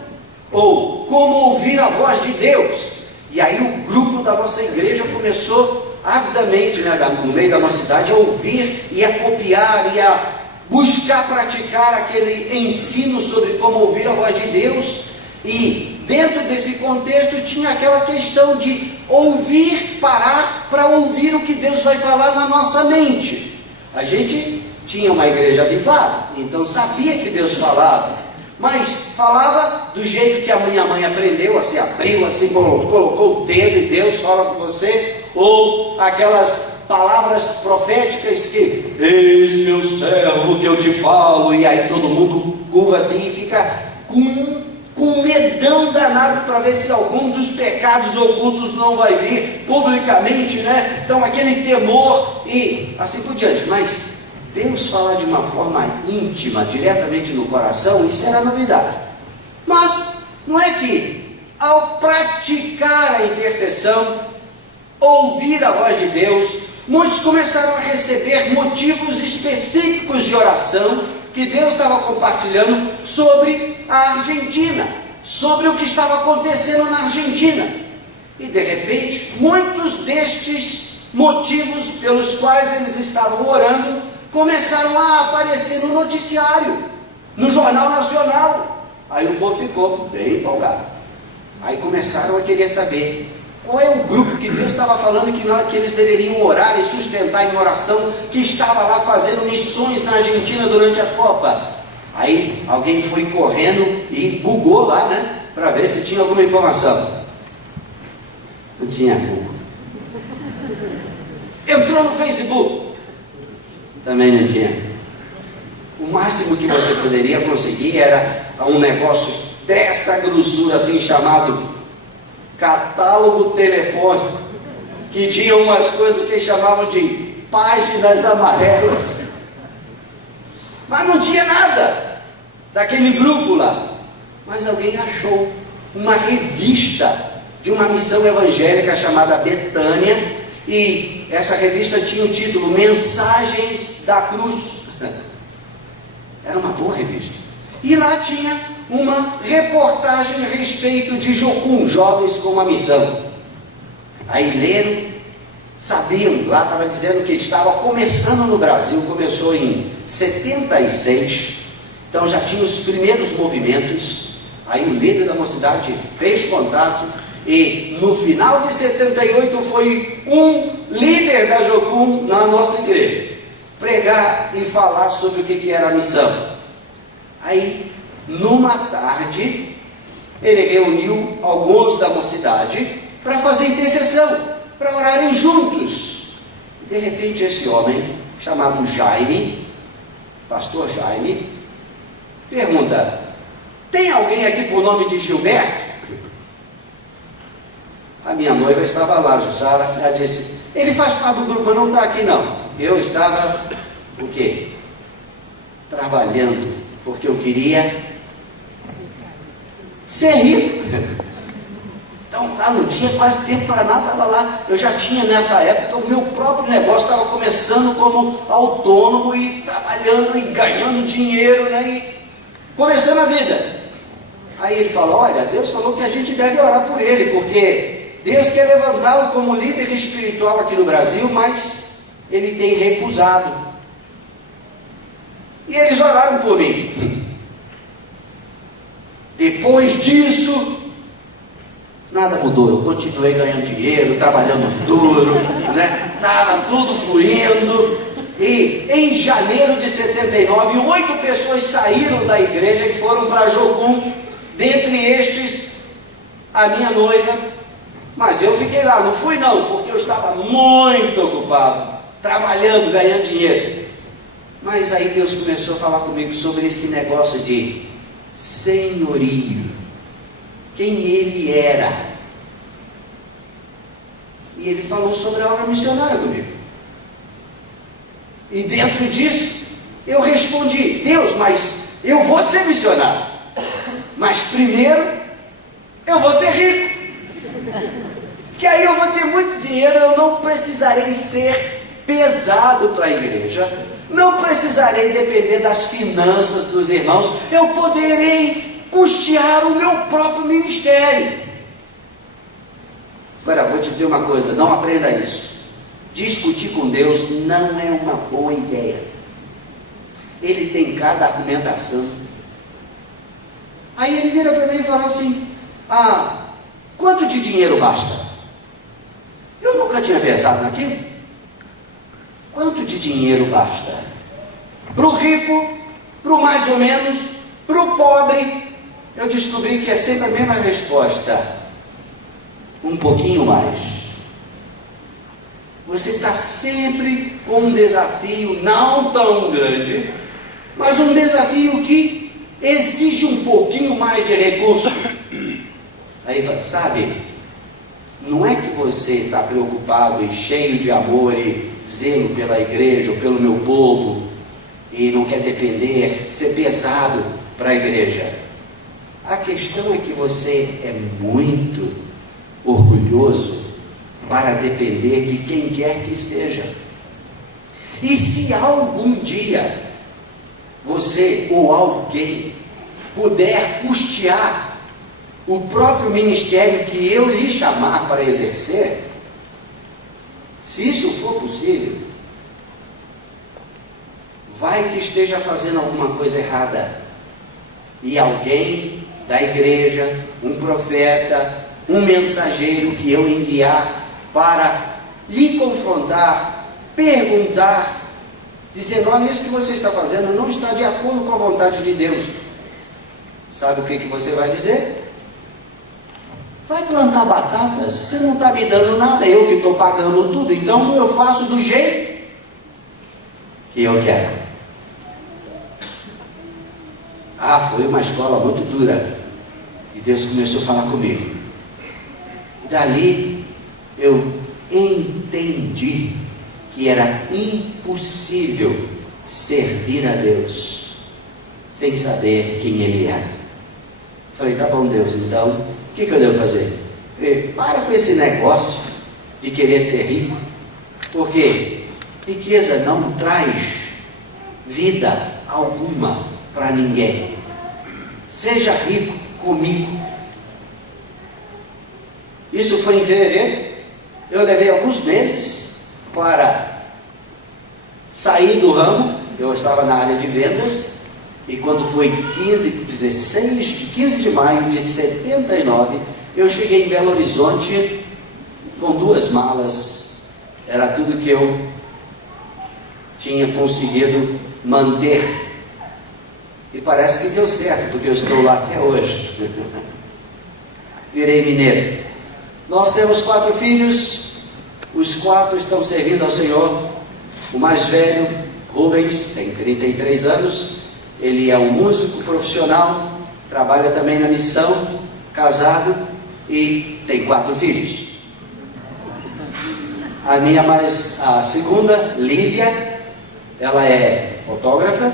ou como ouvir a voz de Deus. E aí o grupo da nossa igreja começou avidamente, né, no meio da mocidade, a ouvir e a copiar e a buscar praticar aquele ensino sobre como ouvir a voz de Deus. E dentro desse contexto tinha aquela questão de ouvir, parar para ouvir o que Deus vai falar na nossa mente. A gente tinha uma igreja avivada, então sabia que Deus falava, mas falava do jeito que a minha mãe aprendeu, assim, abriu, assim, colocou o dedo e Deus fala com você, ou aquelas palavras proféticas que, eis meu servo que eu te falo, e aí todo mundo curva assim e fica com medão danado para ver se algum dos pecados ocultos não vai vir publicamente, né? Então aquele temor e assim por diante. Mas Deus falar de uma forma íntima, diretamente no coração, isso era novidade. Mas não é que ao praticar a intercessão, ouvir a voz de Deus, muitos começaram a receber motivos específicos de oração que Deus estava compartilhando sobre a Argentina, sobre o que estava acontecendo na Argentina. E de repente, muitos destes motivos pelos quais eles estavam orando começaram a aparecer no noticiário, no Jornal Nacional. Aí o povo ficou bem empolgado. Aí começaram a querer saber qual é o grupo que Deus estava falando que eles deveriam orar e sustentar em oração, que estava lá fazendo missões na Argentina durante a Copa. Aí alguém foi correndo e googou lá, né, para ver se tinha alguma informação. Não tinha Google. Entrou no Facebook. Também não tinha. O máximo que você poderia conseguir era um negócio dessa grossura assim, chamado catálogo telefônico, que tinha umas coisas que eles chamavam de páginas amarelas, mas não tinha nada daquele grupo lá. Mas alguém achou uma revista de uma missão evangélica chamada Betânia, e essa revista tinha o título Mensagens da Cruz. Era uma boa revista, e lá tinha uma reportagem a respeito de Jocum, jovens com uma missão. Aí leram, sabiam, lá estava dizendo que estava começando no Brasil, começou em 76, então já tinha os primeiros movimentos. Aí o líder da mocidade fez contato e no final de 78 foi um líder da Jocum na nossa igreja pregar e falar sobre o que era a missão. Aí numa tarde ele reuniu alguns da mocidade para fazer intercessão, para orarem juntos. De repente esse homem chamado Jaime, pastor Jaime, pergunta: tem alguém aqui por nome de Gilberto? A minha noiva estava lá, Jussara, ela disse: ele faz parte do grupo, mas não está aqui não. Eu estava, o quê? Trabalhando, porque eu queria ser rico. Então lá não tinha quase tempo para nada, estava lá. Eu já tinha nessa época o meu próprio negócio, estava começando como autônomo e trabalhando e ganhando dinheiro, né? E começando a vida. Aí ele falou: olha, Deus falou que a gente deve orar por ele, porque Deus quer levantá-lo como líder espiritual aqui no Brasil, mas ele tem recusado. E eles oraram por mim. Depois disso, nada mudou. Eu continuei ganhando dinheiro, trabalhando duro, né? Estava tudo fluindo. E em janeiro de 79, 8 pessoas saíram da igreja e foram para Jocum. Dentre estes, a minha noiva. Mas eu fiquei lá, não fui não, porque eu estava muito ocupado, trabalhando, ganhando dinheiro. Mas aí Deus começou a falar comigo sobre esse negócio de senhorio, quem ele era. E ele falou sobre a obra missionária comigo. E dentro disso, eu respondi: Deus, mas eu vou ser missionário, mas primeiro eu vou ser rico, que aí eu vou ter muito dinheiro, eu não precisarei ser pesado para a igreja, não precisarei depender das finanças dos irmãos, eu poderei custear o meu próprio ministério. Agora vou te dizer uma coisa, não aprenda isso. Discutir com Deus não é uma boa ideia. Ele tem cada argumentação. Aí ele vira para mim e fala assim: quanto de dinheiro basta? Eu nunca tinha pensado naquilo. Quanto de dinheiro basta? Para o rico, para o mais ou menos, para o pobre, eu descobri que é sempre a mesma resposta: um pouquinho mais. Você está sempre com um desafio não tão grande, mas um desafio que exige um pouquinho mais de recurso. Aí sabe, não é que você está preocupado e cheio de amor e zelo pela igreja ou pelo meu povo e não quer depender, ser pesado para a igreja. A questão é que você é muito orgulhoso para depender de quem quer que seja. E se algum dia você ou alguém puder custear o próprio ministério que eu lhe chamar para exercer, se isso for possível, vai que esteja fazendo alguma coisa errada e alguém da igreja, um profeta, um mensageiro que eu enviar para lhe confrontar, perguntar, dizendo: olha, isso que você está fazendo não está de acordo com a vontade de Deus. Sabe o que você vai dizer? Vai plantar batatas, você não está me dando nada, eu que estou pagando tudo, então eu faço do jeito que eu quero. Foi uma escola muito dura, e Deus começou a falar comigo. Dali eu entendi que era impossível servir a Deus sem saber quem Ele era. Falei: tá bom, Deus, então o que eu devo fazer? Para com esse negócio de querer ser rico, porque riqueza não traz vida alguma para ninguém. seja rico comigo. Isso foi em fevereiro. Eu levei alguns meses para sair do ramo. Eu estava na área de vendas, e quando foi 15 de maio de 79, eu cheguei em Belo Horizonte com 2 malas. Era tudo que eu tinha conseguido manter, e parece que deu certo, porque eu estou lá até hoje. Virei mineiro. Nós temos 4 filhos, os 4 estão servindo ao Senhor. O mais velho, Rubens, tem 33 anos, ele é um músico profissional, trabalha também na missão, casado e tem 4 filhos. A segunda, Lívia, ela é fotógrafa,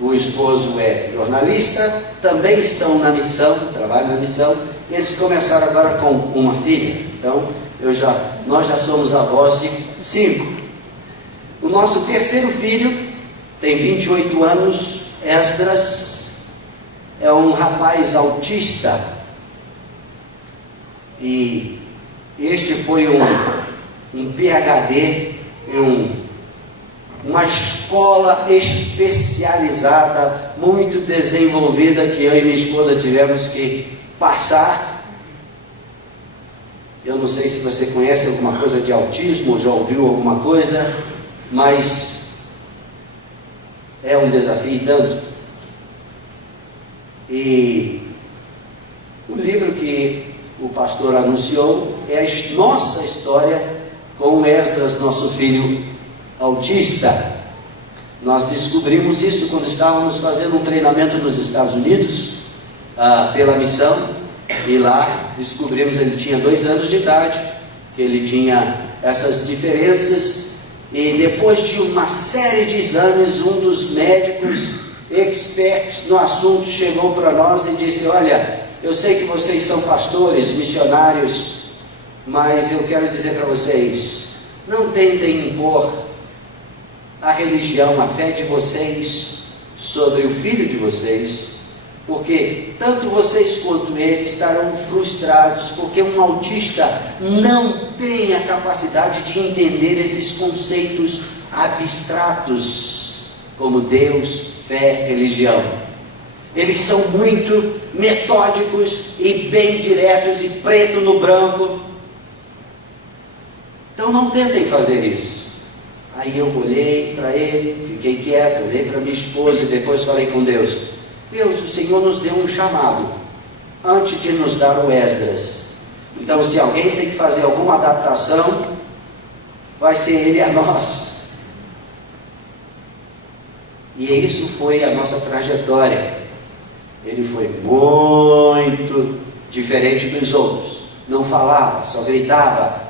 o esposo é jornalista, também estão na missão, trabalham na missão, e eles começaram agora com uma filha. Então, nós já somos avós de 5. O nosso terceiro filho tem 28 anos, Esdras, é um rapaz autista, e este foi um PhD em uma escola especializada, muito desenvolvida, que eu e minha esposa tivemos que passar. Eu não sei se você conhece alguma coisa de autismo, ou já ouviu alguma coisa, mas é um desafio tanto. E o livro que o pastor anunciou é a nossa história com Esdras, nosso filho autista. Nós descobrimos isso quando estávamos fazendo um treinamento nos Estados Unidos, pela missão, e lá descobrimos que ele tinha 2 anos de idade, que ele tinha essas diferenças, e depois de uma série de exames, um dos médicos expertos no assunto chegou para nós e disse: olha, eu sei que vocês são pastores, missionários, mas eu quero dizer para vocês, não tentem impor a religião, a fé de vocês sobre o filho de vocês, porque tanto vocês quanto ele estarão frustrados, porque um autista não tem a capacidade de entender esses conceitos abstratos como Deus, fé, religião. Eles são muito metódicos e bem diretos e preto no branco. Então não tentem fazer isso. Aí eu olhei para ele, fiquei quieto, olhei para minha esposa e depois falei com Deus: Deus, o Senhor nos deu um chamado antes de nos dar o Esdras. Então, se alguém tem que fazer alguma adaptação, vai ser ele a nós. E isso foi a nossa trajetória. Ele foi muito diferente dos outros. Não falava, só gritava.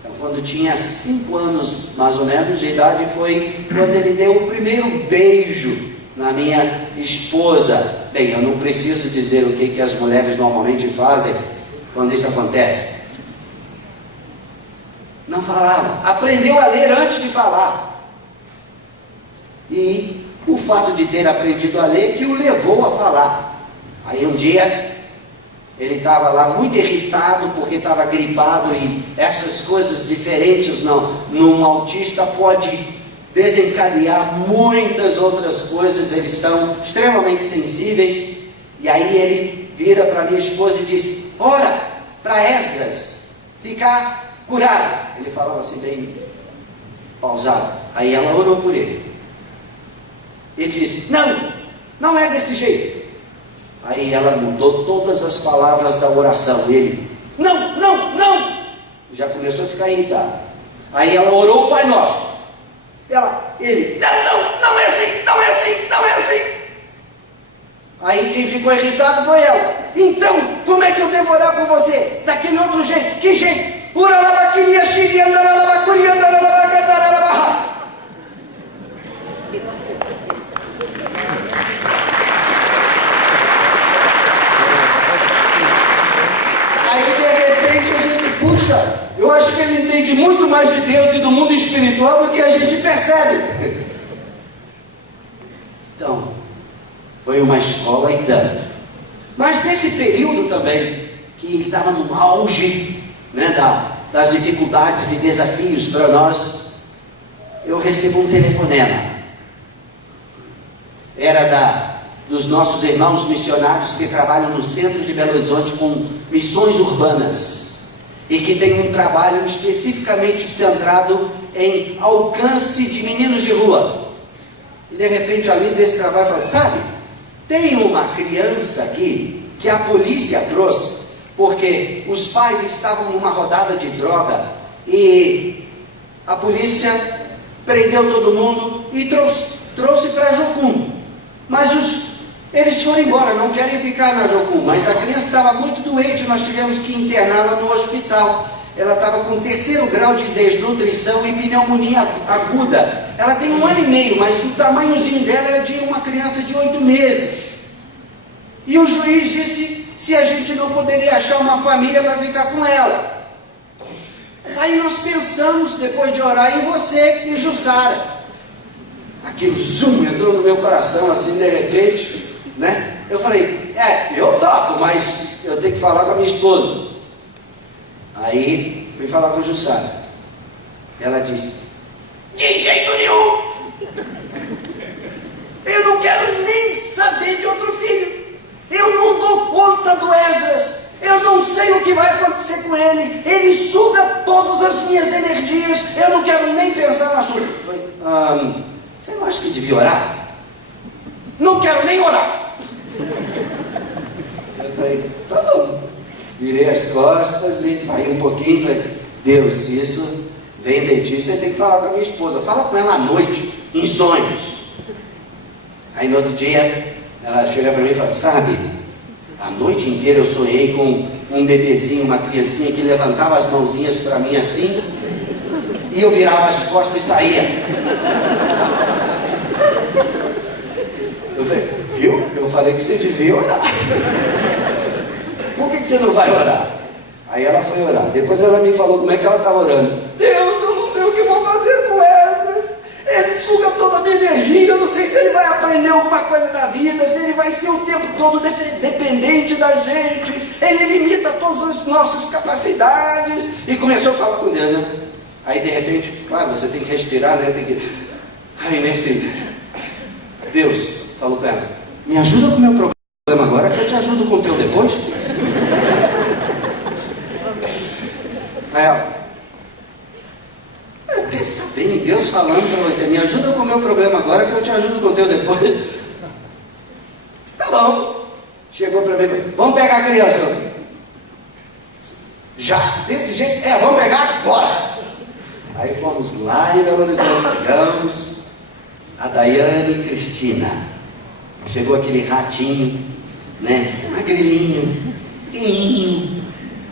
Então, quando tinha 5 anos, mais ou menos, de idade, foi quando ele deu o primeiro beijo na minha esposa. Bem, eu não preciso dizer o que as mulheres normalmente fazem quando isso acontece. Não falava. Aprendeu a ler antes de falar. E o fato de ter aprendido a ler que o levou a falar. Aí um dia ele estava lá muito irritado porque estava gripado, e essas coisas diferentes num autista pode desencadear muitas outras coisas. Eles são extremamente sensíveis. E aí ele vira para minha esposa e diz: ora para Esdras ficar curado. Ele falava assim bem pausado. Aí ela orou por ele. Ele disse: não é desse jeito. Aí ela mudou todas as palavras da oração. Ele: não. Já começou a ficar irritado. Aí ela orou o Pai Nosso. Ele: não é assim. Aí quem ficou irritado foi ela. Então, como é que eu devo orar por você? Daquele outro jeito. Que jeito? Eu acho que ele entende muito mais de Deus e do mundo espiritual do que a gente percebe. Então, foi foi uma escola e tanto. Mas nesse período também, que ele estava no auge, né, das dificuldades e desafios para nós, eu recebo um telefonema. Era dos nossos irmãos missionários que trabalham no centro de Belo Horizonte com missões urbanas e que tem um trabalho especificamente centrado em alcance de meninos de rua. E de repente ali desse trabalho fala, sabe, tem uma criança aqui que a polícia trouxe porque os pais estavam numa rodada de droga e a polícia prendeu todo mundo e trouxe para Jocum. Mas eles foram embora, não querem ficar na Jocum. Mas a criança estava muito doente, nós tivemos que interná-la no hospital. Ela estava com 3º grau de desnutrição e pneumonia aguda. Ela tem 1 ano e meio, mas o tamanhozinho dela é de uma criança de 8 meses. E o juiz disse se a gente não poderia achar uma família para ficar com ela. Aí nós pensamos, depois de orar, em você e Jussara. Aquilo entrou no meu coração, assim, de repente, né? Eu falei, eu topo, mas eu tenho que falar com a minha esposa. Aí, fui falar com a Jussara. Ela disse, de jeito nenhum! Eu não quero nem saber de outro filho. Eu não dou conta do Esdras. Eu não sei o que vai acontecer com ele. Ele suga todas as minhas energias. Eu não quero nem pensar na sua... Você não acha que devia orar? Não quero nem orar. Eu falei, tá bom. Virei as costas e saí um pouquinho. Falei, Deus, se isso vem de ti, você tem que falar com a minha esposa. Fala com ela à noite, em sonhos. Aí no outro dia, ela chega para mim e fala, sabe, a noite inteira eu sonhei com um bebezinho, uma criancinha que levantava as mãozinhas para mim assim, e eu virava as costas e saía. Eu falei, viu? Eu falei que você devia orar. Por que você não vai orar? Aí ela foi orar. Depois ela me falou como é que ela estava orando. Deus, eu não sei o que vou fazer com Esdras. Ele suga toda a minha energia. Eu não sei se ele vai aprender alguma coisa na vida, se ele vai ser o tempo todo dependente da gente. Ele limita todas as nossas capacidades. E começou a falar com Deus, né? Aí de repente, claro, você tem que respirar, né? Tem que... Aí nesse... Deus falou para ela, me ajuda com o meu problema agora, que eu te ajudo com o teu depois. Aí ela, pensa bem, Deus falando para você, me ajuda com o meu problema agora, que eu te ajudo com o teu depois. Tá bom. Chegou para mim e falou, vamos pegar a criança. Já, desse jeito? Vamos pegar agora. Aí fomos lá em Belo Horizonte, pegamos a Daiane e Cristina. Chegou aquele ratinho, né? Magrelinho, fininho.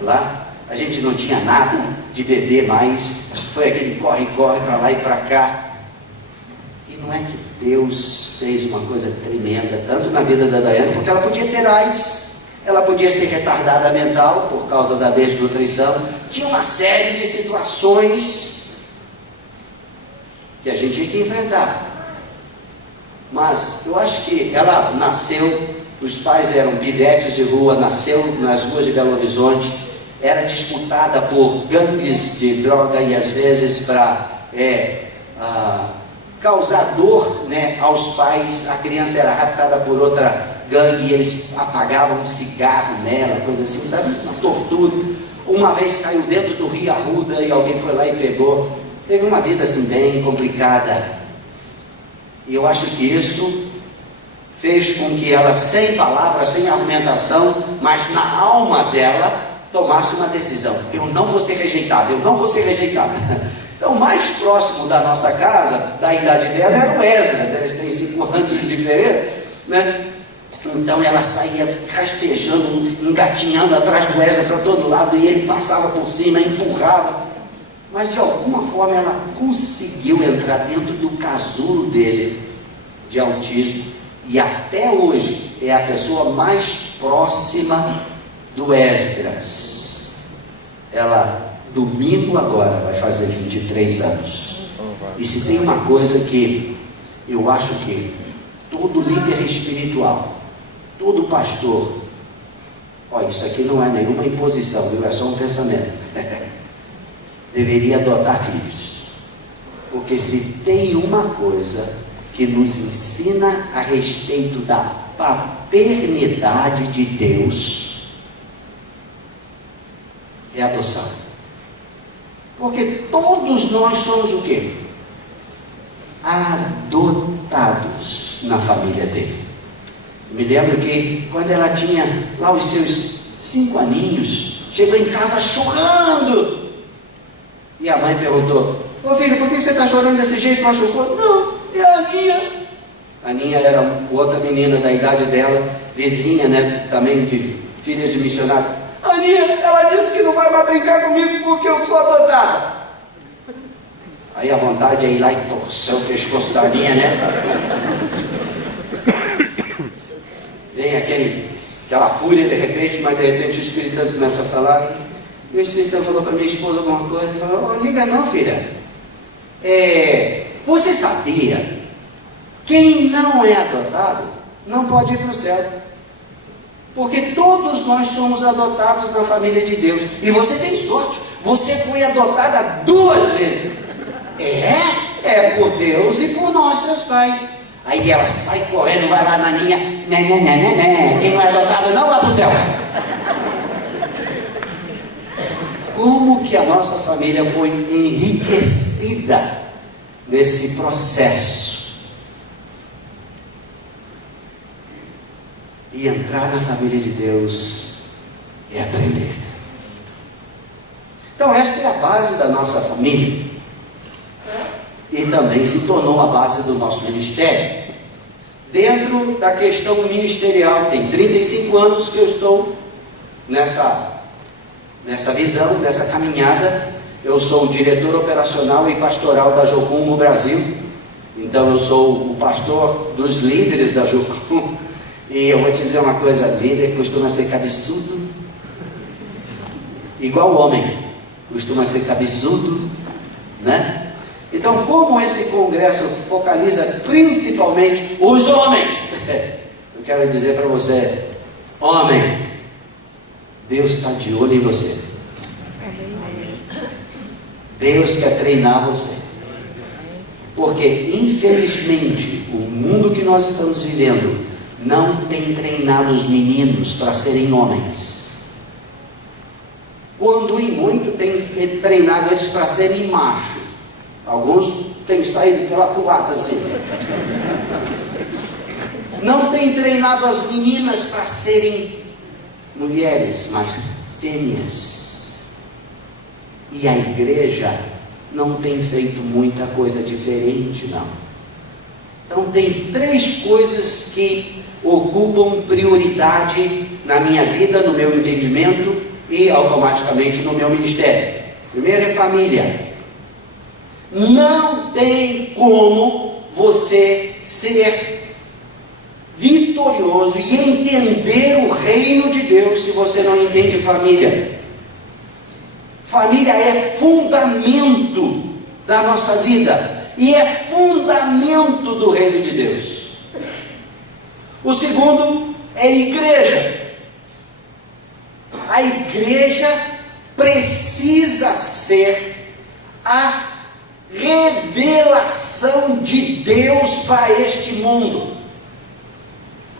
Lá a gente não tinha nada de bebê mais. Foi aquele corre-corre para lá e para cá. E não é que Deus fez uma coisa tremenda, tanto na vida da Daiane, porque ela podia ter AIDS, ela podia ser retardada mental por causa da desnutrição. Tinha uma série de situações que a gente tinha que enfrentar. Mas eu acho que ela nasceu, os pais eram pivetes de rua, nasceu nas ruas de Belo Horizonte, era disputada por gangues de droga e às vezes para causar dor, né, aos pais. A criança era raptada por outra gangue e eles apagavam um cigarro nela, coisa assim, sabe? Uma tortura. Uma vez caiu dentro do Rio Arruda e alguém foi lá e pegou. Teve uma vida assim bem complicada. E eu acho que isso fez com que ela, sem palavras, sem argumentação, mas na alma dela, tomasse uma decisão. Eu não vou ser rejeitada, eu não vou ser rejeitada. Então, o mais próximo da nossa casa, da idade dela, era o Esdras. Eles têm 5 anos de diferença, né? Então ela saía rastejando, engatinhando atrás do Esdras para todo lado, e ele passava por cima, empurrava. Mas de alguma forma ela conseguiu entrar dentro do casulo dele de autismo, e até hoje é a pessoa mais próxima do Esdras. Ela, domingo agora, vai fazer 23 anos. E se tem uma coisa que eu acho que todo líder espiritual, todo pastor, olha, isso aqui não é nenhuma imposição, viu? É só um pensamento, deveria adotar filhos. Porque se tem uma coisa que nos ensina a respeito da paternidade de Deus, é a adoção. Porque todos nós somos o quê? Adotados na família dele. Eu me lembro que quando ela tinha lá os seus 5 aninhos, chegou em casa chorando. E a mãe perguntou: ô filho, por que você está chorando desse jeito? Machucou? Não, é a Aninha. A Aninha era outra menina da idade dela, vizinha, né? Também de filha de missionário. Aninha, ela disse que não vai mais brincar comigo porque eu sou adotada. Aí a vontade é ir lá e torcer o pescoço da Aninha, né? Vem aquela fúria de repente, mas de repente o Espírito Santo começa a falar. E o Espírito Santo falou para minha esposa alguma coisa e falou: oh, liga não, filha. Você sabia? Quem não é adotado não pode ir para o céu. Porque todos nós somos adotados na família de Deus. E você tem sorte. Você foi adotada 2 vezes. É por Deus e por nós, seus pais. Aí ela sai correndo, vai lá na linha. Quem não é adotado não vai para o céu. Como que a nossa família foi enriquecida nesse processo. E entrar na família de Deus é aprender. Então esta é a base da nossa família. E também se tornou a base do nosso ministério. Dentro da questão ministerial, tem 35 anos que eu estou nessa visão, nessa caminhada. Eu sou o diretor operacional e pastoral da Jocum no Brasil. Então eu sou o pastor dos líderes da Jocum. E eu vou te dizer uma coisa: líder costuma ser cabeçudo, igual homem, costuma ser cabeçudo, né? Então, como esse congresso focaliza principalmente os homens, eu quero dizer para você, homem, Deus está de olho em você. Deus quer treinar você. Porque, infelizmente, o mundo que nós estamos vivendo não tem treinado os meninos para serem homens. Quando em muito tem treinado eles para serem machos. Alguns têm saído pela culatra assim. Não tem treinado as meninas para serem mulheres, mas fêmeas. E a igreja não tem feito muita coisa diferente, não. Então tem 3 coisas que ocupam prioridade na minha vida, no meu entendimento e automaticamente no meu ministério. Primeiro é família. Não tem como você ser vitorioso e entender o reino de Deus se você não entende família. Família é fundamento da nossa vida e é fundamento do reino de Deus. O segundo é igreja. A igreja precisa ser a revelação de Deus para este mundo.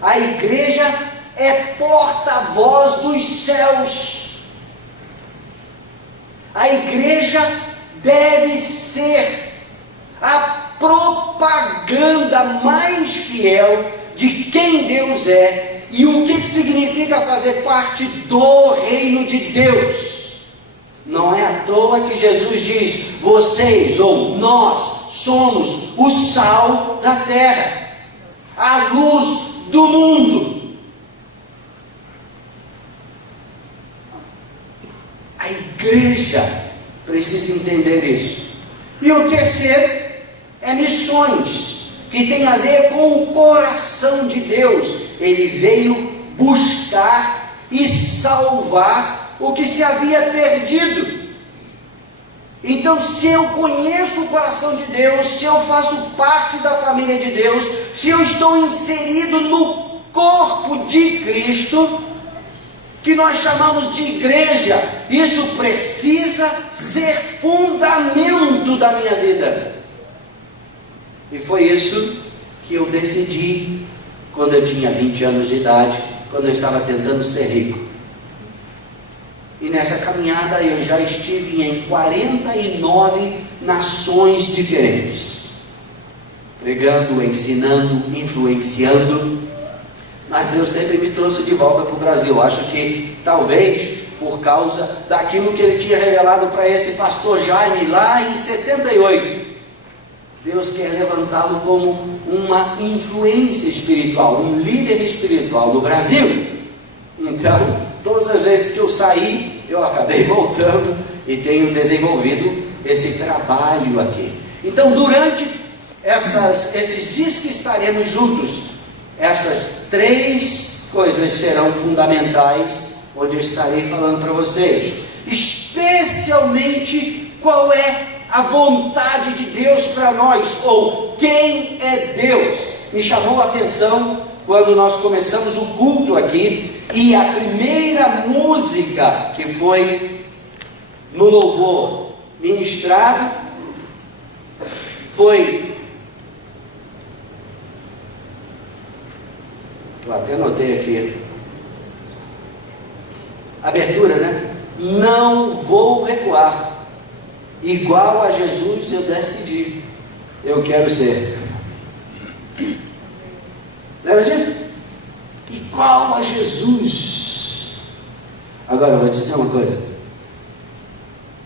A igreja é porta-voz dos céus. A igreja deve ser a propaganda mais fiel de quem Deus é e o que significa fazer parte do reino de Deus. Não é à toa que Jesus diz: vocês ou nós somos o sal da terra, a luz do mundo. A igreja precisa entender isso. E o terceiro é missões, que tem a ver com o coração de Deus. Ele veio buscar e salvar o que se havia perdido. Então, se eu conheço o coração de Deus, se eu faço parte da família de Deus, se eu estou inserido no corpo de Cristo, que nós chamamos de igreja, isso precisa ser fundamento da minha vida. E foi isso que eu decidi quando eu tinha 20 anos de idade, quando eu estava tentando ser rico. E nessa caminhada eu já estive em 49 nações diferentes, pregando, ensinando, influenciando, mas Deus sempre me trouxe de volta para o Brasil. Acho que talvez por causa daquilo que Ele tinha revelado para esse pastor Jaime lá em 78. Deus quer levantá-lo como uma influência espiritual, um líder espiritual no Brasil. Então, todas as vezes que eu saí, eu acabei voltando e tenho desenvolvido esse trabalho aqui. Então, durante esses dias que estaremos juntos, essas 3 coisas serão fundamentais, onde eu estarei falando para vocês. Especialmente, qual é a vontade de Deus para nós, ou quem é Deus. Me chamou a atenção quando nós começamos o culto aqui, e a primeira música que foi no louvor ministrado foi, eu até anotei aqui, abertura, né? Não vou recuar, igual a Jesus eu decidi, eu quero ser. Lembra disso? Igual a Jesus. Agora eu vou te dizer uma coisa.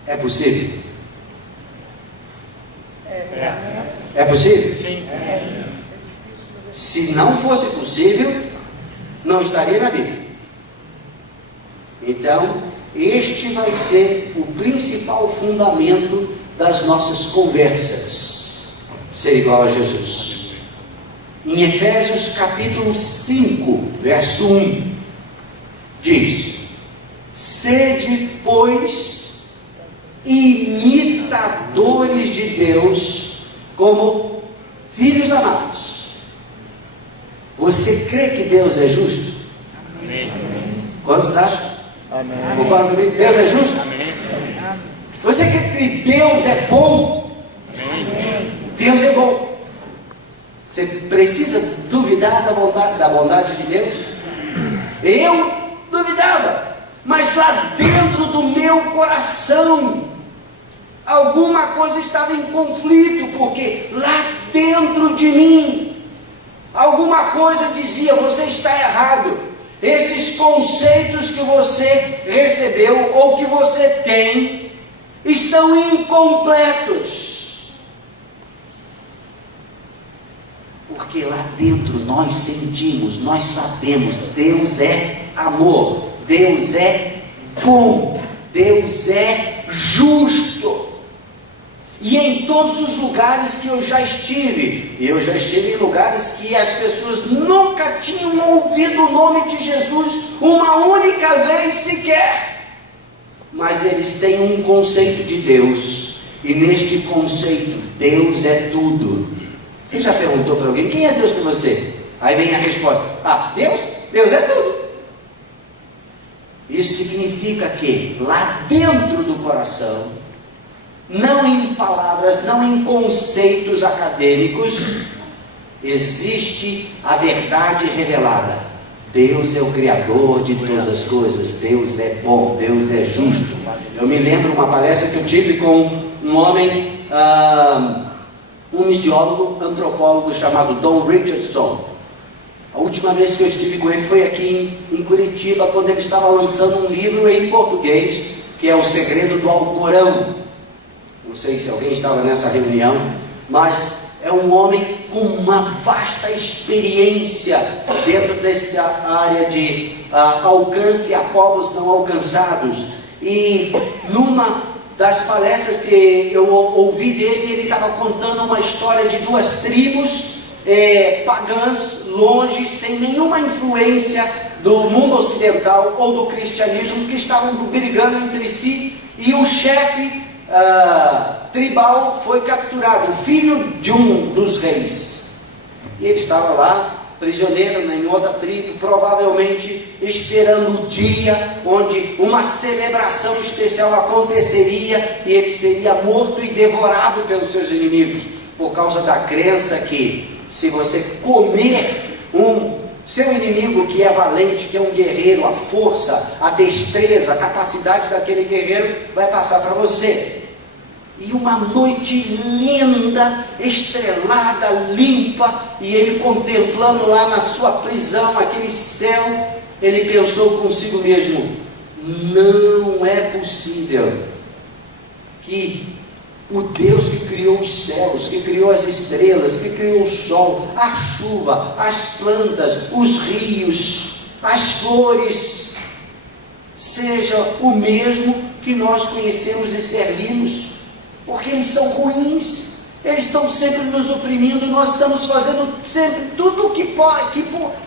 É possível? É possível? Sim. Se não fosse possível, não estaria na Bíblia. Então, este vai ser o principal fundamento das nossas conversas. Ser igual a Jesus. Em Efésios capítulo 5, verso 1, diz: sede, pois, imitadores de Deus, como filhos amados. Você crê que Deus é justo? Amém. Quantos acham? Amém. Concorda comigo? Deus é justo? Amém. Você crê que Deus é bom? Amém. Deus é bom. Você precisa duvidar da bondade de Deus? Eu duvidava, mas lá dentro do meu coração alguma coisa estava em conflito, porque lá dentro de mim alguma coisa dizia: você está errado, esses conceitos que você recebeu ou que você tem estão incompletos. Porque lá dentro nós sentimos, nós sabemos, Deus é amor, Deus é bom, Deus é justo. E em todos os lugares que eu já estive em lugares que as pessoas nunca tinham ouvido o nome de Jesus uma única vez sequer, mas eles têm um conceito de Deus, e neste conceito Deus é tudo. Você já perguntou para alguém: quem é Deus para você? Aí vem a resposta: Deus? Deus é tudo. Isso significa que lá dentro do coração, não em palavras, não em conceitos acadêmicos, existe a verdade revelada. Deus é o Criador de todas as coisas, Deus é bom, Deus é justo. Eu me lembro uma palestra que eu tive com um homem, um missiólogo, antropólogo chamado Don Richardson. A última vez que eu estive com ele foi aqui em Curitiba, quando ele estava lançando um livro em português, que é O Segredo do Alcorão. Não sei se alguém estava nessa reunião, mas é um homem com uma vasta experiência dentro desta área de alcance a povos não alcançados. E numa das palestras que eu ouvi dele, ele estava contando uma história de 2 tribos pagãs, longe, sem nenhuma influência do mundo ocidental ou do cristianismo, que estavam brigando entre si, e o chefe tribal foi capturado, o filho de um dos reis. E ele estava lá, prisioneiro em outra tribo, provavelmente esperando o dia onde uma celebração especial aconteceria e ele seria morto e devorado pelos seus inimigos, por causa da crença que se você comer seu inimigo que é valente, que é um guerreiro, a força, a destreza, a capacidade daquele guerreiro vai passar para você. E uma noite linda, estrelada, limpa, e ele contemplando lá na sua prisão aquele céu, ele pensou consigo mesmo: não é possível que o Deus que criou os céus, que criou as estrelas, que criou o sol, a chuva, as plantas, os rios, as flores, seja o mesmo que nós conhecemos e servimos. Porque eles são ruins, eles estão sempre nos oprimindo, e nós estamos fazendo sempre tudo o que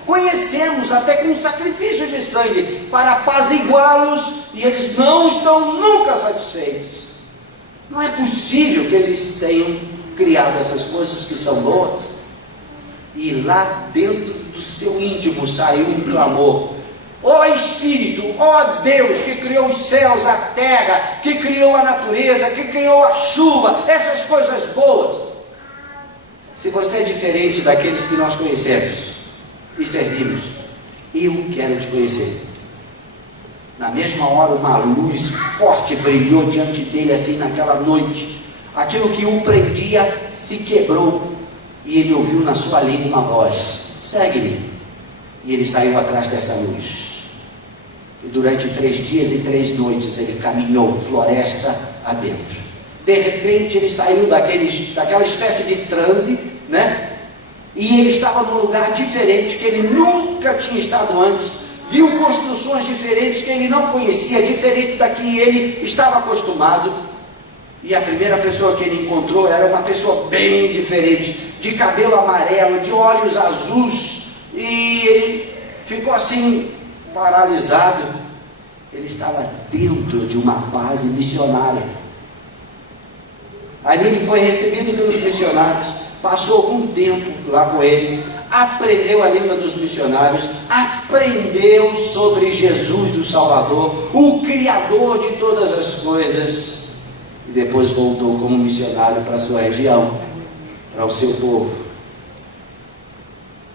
conhecemos, até com sacrifício de sangue, para apaziguá-los, e eles não estão nunca satisfeitos. Não é possível que eles tenham criado essas coisas que são boas. E lá dentro do seu íntimo saiu um clamor: ó Espírito, ó Deus que criou os céus, a terra, que criou a natureza, que criou a chuva, essas coisas boas. Se você é diferente daqueles que nós conhecemos e servimos, eu quero te conhecer. Na mesma hora uma luz forte brilhou diante dele, assim, naquela noite. Aquilo que o prendia se quebrou, e ele ouviu na sua língua uma voz: segue-me. E ele saiu atrás dessa luz. E durante 3 dias e 3 noites ele caminhou floresta adentro. De repente ele saiu daquela espécie de transe, né? E ele estava num lugar diferente, que ele nunca tinha estado antes. Viu construções diferentes que ele não conhecia, diferente da que ele estava acostumado. E a primeira pessoa que ele encontrou era uma pessoa bem diferente, de cabelo amarelo, de olhos azuis. E ele ficou assim, paralisado. Ele estava dentro de uma base missionária. Ali ele foi recebido pelos missionários, passou algum tempo lá com eles, aprendeu a língua dos missionários, aprendeu sobre Jesus, o Salvador, o Criador de todas as coisas, e depois voltou como missionário para a sua região, para o seu povo.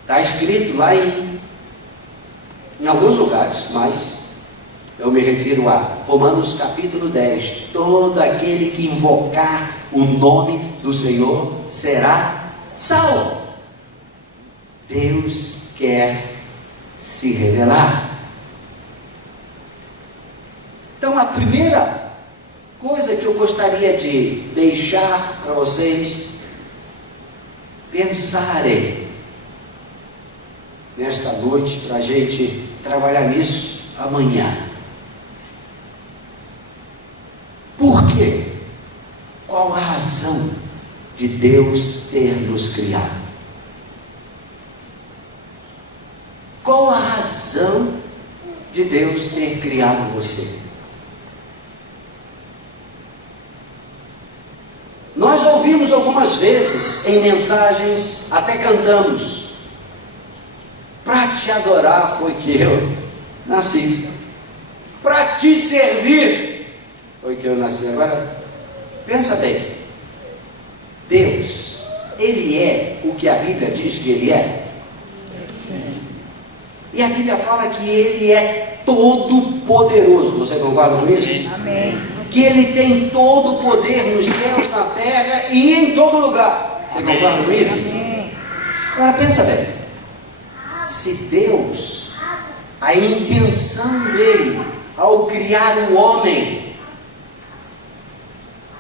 Está escrito lá em alguns lugares, mas eu me refiro a Romanos capítulo 10: todo aquele que invocar o nome do Senhor será salvo. Deus quer se revelar. Então a primeira coisa que eu gostaria de deixar para vocês pensarem nesta noite, para a gente trabalhar nisso amanhã. Por quê? Qual a razão de Deus ter nos criado? Qual a razão de Deus ter criado você? Nós ouvimos algumas vezes em mensagens, até cantamos: para te adorar foi que eu nasci, para te servir foi que eu nasci. Agora, pensa bem, Deus, Ele é o que a Bíblia diz que Ele é? E a Bíblia fala que Ele é todo poderoso. Você concorda com isso? Amém. Que Ele tem todo o poder nos céus, na terra e em todo lugar. Você concorda com isso? Amém. Agora pensa bem, se Deus, a intenção dele ao criar o homem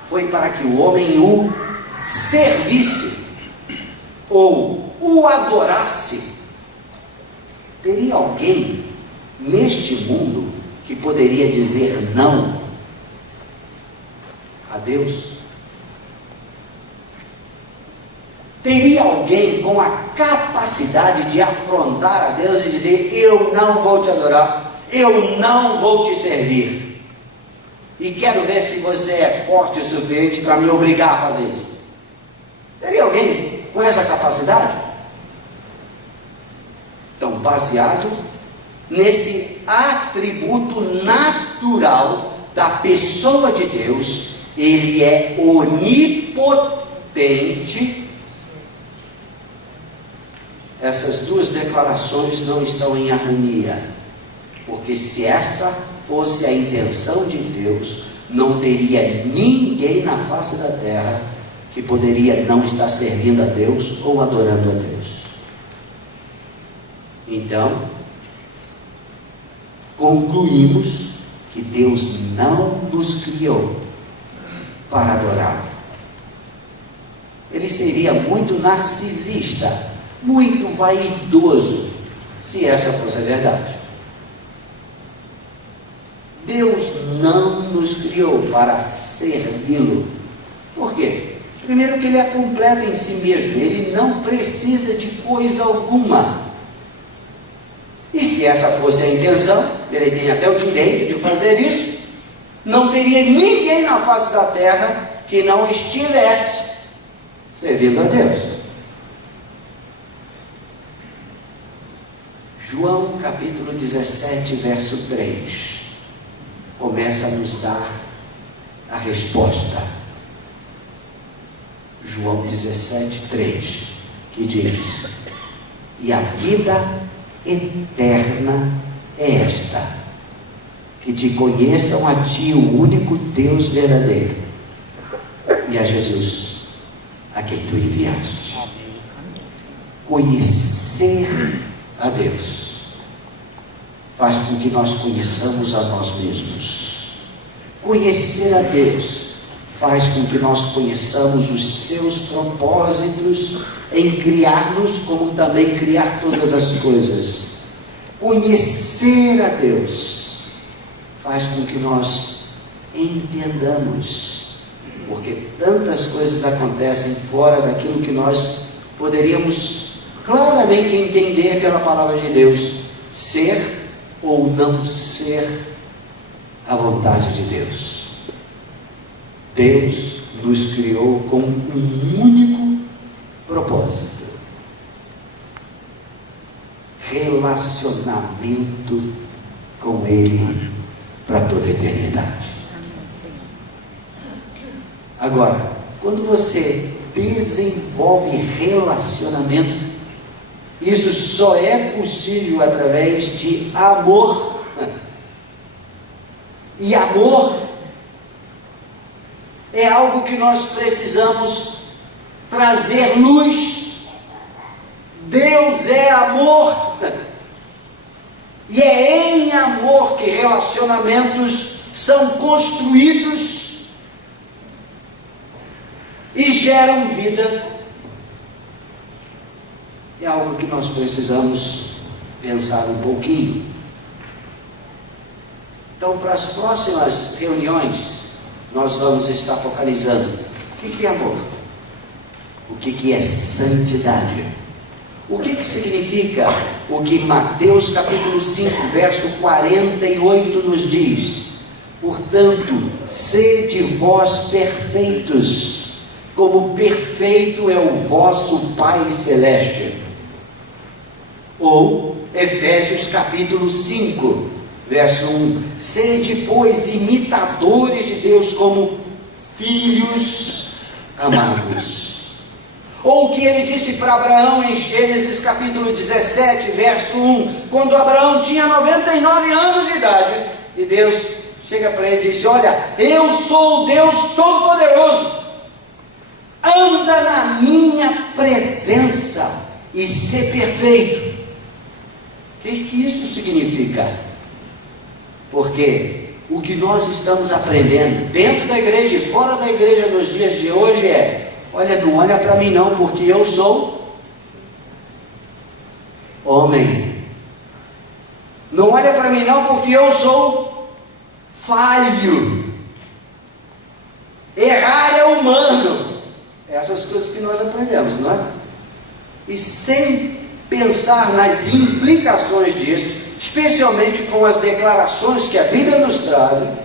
foi para que o homem o servisse ou o adorasse, teria alguém neste mundo que poderia dizer não a Deus? Teria alguém com a capacidade de afrontar a Deus e dizer: eu não vou te adorar, eu não vou te servir? e quero ver se você é forte o suficiente para me obrigar a fazer isso. Teria alguém com essa capacidade? Então, baseado nesse atributo natural da pessoa de Deus, ele é onipotente. Essas duas declarações não estão em harmonia, porque se esta fosse a intenção de Deus, não teria ninguém na face da terra que poderia não estar servindo a Deus ou adorando a Deus. Então, concluímos que Deus não nos criou para adorá-lo. Ele seria muito narcisista, muito vaidoso, se essa fosse a verdade. Deus não nos criou para servi-lo. Por quê? Primeiro, que ele é completo em si mesmo, ele não precisa de coisa alguma. E se essa fosse a intenção, ele tem até o direito de fazer isso, não teria ninguém na face da terra que não estivesse servindo a Deus. João capítulo 17, verso 3, começa a nos dar a resposta. João 17, 3, que diz: e a vida eterna é esta, que te conheçam a ti, o único Deus verdadeiro, e a Jesus, a quem tu enviaste. Conhecer a Deus faz com que nós conheçamos a nós mesmos. Conhecer a Deus faz com que nós conheçamos os seus propósitos em criar-nos, como também criar todas as coisas. Conhecer a Deus faz com que nós entendamos, porque tantas coisas acontecem fora daquilo que nós poderíamos claramente entender pela palavra de Deus, ser ou não ser a vontade de Deus. Deus nos criou com um único propósito: relacionamento com Ele para toda a eternidade. Agora, quando você desenvolve relacionamento, isso só é possível através de amor. E amor é algo que nós precisamos trazer luz. Deus é amor. E é em amor que relacionamentos são construídos e geram vida. É algo que nós precisamos pensar um pouquinho. Então, para as próximas reuniões, nós vamos estar focalizando: o que é amor? O que é santidade? O que significa o que Mateus capítulo 5, verso 48 nos diz? Portanto, sede vós perfeitos, como perfeito é o vosso Pai Celeste. Ou Efésios capítulo 5, verso 1: sede, pois, imitadores de Deus como filhos amados. Ou o que ele disse para Abraão em Gênesis capítulo 17, verso 1, quando Abraão tinha 99 anos de idade, e Deus chega para ele e disse: olha, eu sou o Deus Todo-Poderoso, anda na minha presença e ser perfeito. O que isso significa? Porque o que nós estamos aprendendo dentro da igreja e fora da igreja nos dias de hoje é: olha, não olha para mim não, porque eu sou homem. Não olha para mim não, porque eu sou falho. Errar é humano. Essas coisas que nós aprendemos, não é? E sem pensar nas implicações disso, especialmente com as declarações que a Bíblia nos traz,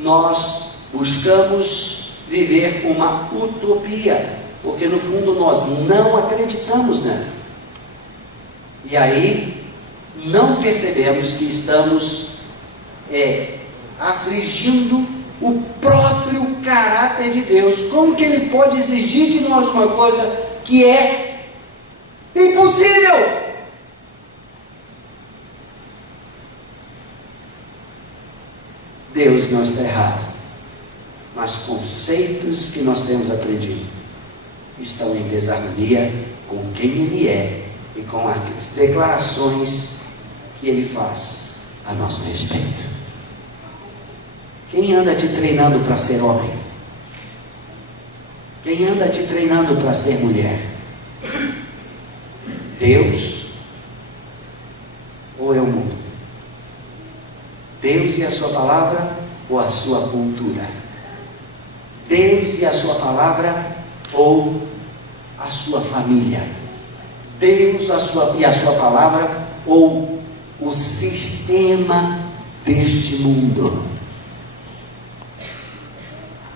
nós buscamos viver uma utopia, porque no fundo nós não acreditamos nela. E aí não percebemos que estamos afligindo o próprio caráter de Deus. Como que Ele pode exigir de nós uma coisa que é impossível? Deus não está errado, mas conceitos que nós temos aprendido estão em desarmonia com quem Ele é e com as declarações que Ele faz a nosso respeito. Quem anda te treinando para ser homem? Quem anda te treinando para ser mulher? Deus ou é o mundo? Deus e a sua palavra ou a sua cultura? Deus e a sua palavra ou a sua família? Deus e a sua palavra ou o sistema deste mundo?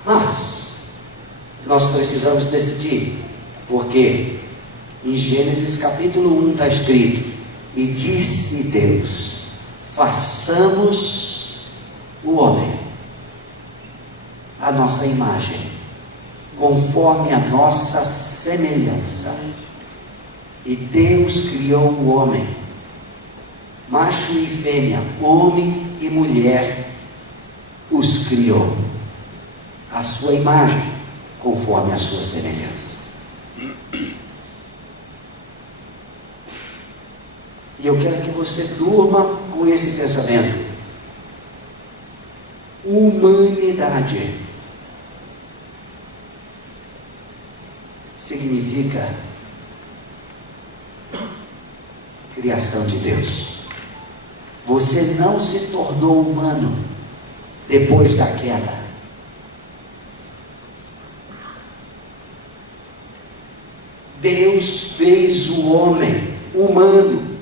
Mas nós precisamos decidir, porque em Gênesis capítulo 1 está escrito: e disse Deus, façamos o homem à nossa imagem, conforme a nossa semelhança. E Deus criou o homem, macho e fêmea, homem e mulher os criou, à sua imagem, conforme a sua semelhança. E eu quero que você durma com esse pensamento. Humanidade significa criação de Deus. Você não se tornou humano depois da queda. Deus fez o homem humano.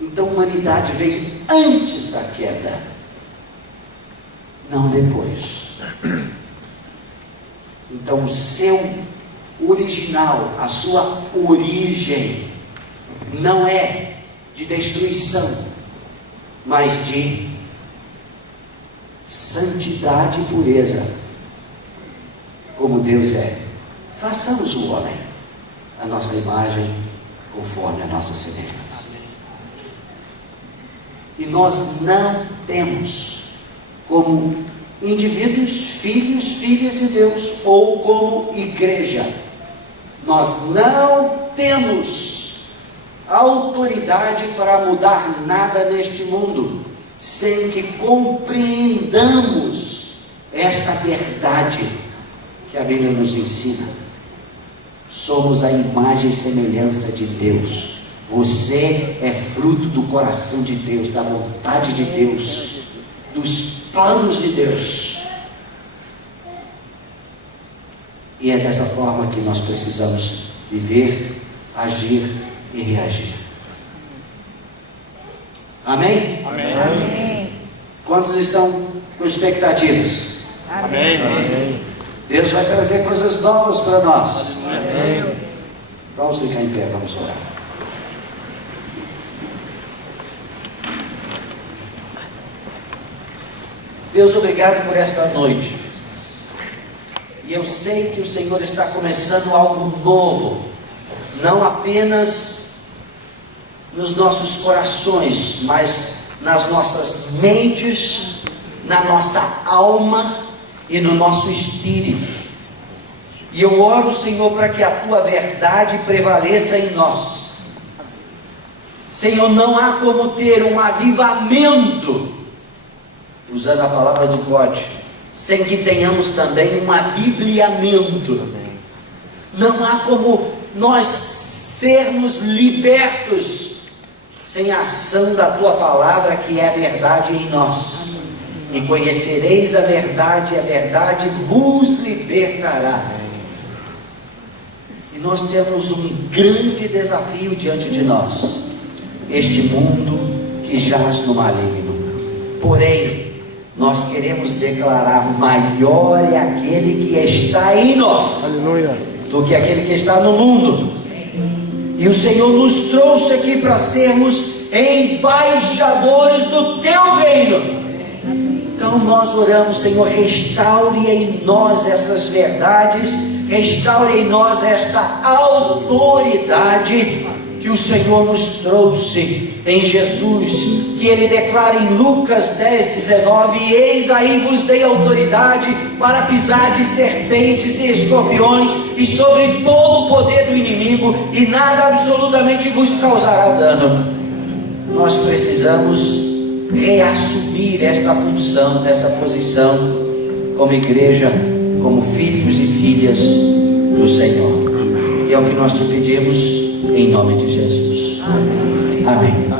Então a humanidade veio antes da queda, não depois. Então o seu original, a sua origem, não é de destruição, mas de santidade e pureza, como Deus é. Façamos o homem a nossa imagem, conforme a nossa semelhança. E nós não temos, como indivíduos, filhos, filhas de Deus, ou como igreja, nós não temos autoridade para mudar nada neste mundo, sem que compreendamos essa verdade que a Bíblia nos ensina. Somos a imagem e semelhança de Deus. Você é fruto do coração de Deus, da vontade de Deus, dos planos de Deus. E é dessa forma que nós precisamos viver, agir e reagir. Amém? Amém. Quantos estão com expectativas? Amém. Deus vai trazer coisas novas para nós. Amém. Vamos ficar em pé, vamos orar. Deus, obrigado por esta noite. E eu sei que o Senhor está começando algo novo, não apenas nos nossos corações, mas nas nossas mentes, na nossa alma e no nosso espírito. E eu oro, Senhor, para que a Tua verdade prevaleça em nós. Senhor, não há como ter um avivamento, usando a palavra do código, sem que tenhamos também um abibliamento. Não há como nós sermos libertos sem a ação da Tua palavra, que é a verdade em nós. E conhecereis a verdade vos libertará. E nós temos um grande desafio diante de nós, este mundo que jaz no maligno. Porém, nós queremos declarar: maior é aquele que está em nós, Aleluia. do que aquele que está no mundo. E o Senhor nos trouxe aqui para sermos embaixadores do teu reino. Então nós oramos: Senhor, restaure em nós essas verdades, restaure em nós esta autoridade que o Senhor nos trouxe em Jesus, que Ele declara em Lucas 10:19: eis aí vos dei autoridade para pisar de serpentes e escorpiões e sobre todo o poder do inimigo, e nada absolutamente vos causará dano. Nós precisamos reassumir esta função, essa posição, como igreja, como filhos e filhas do Senhor. E é o que nós te pedimos, em nome de Jesus. Amém.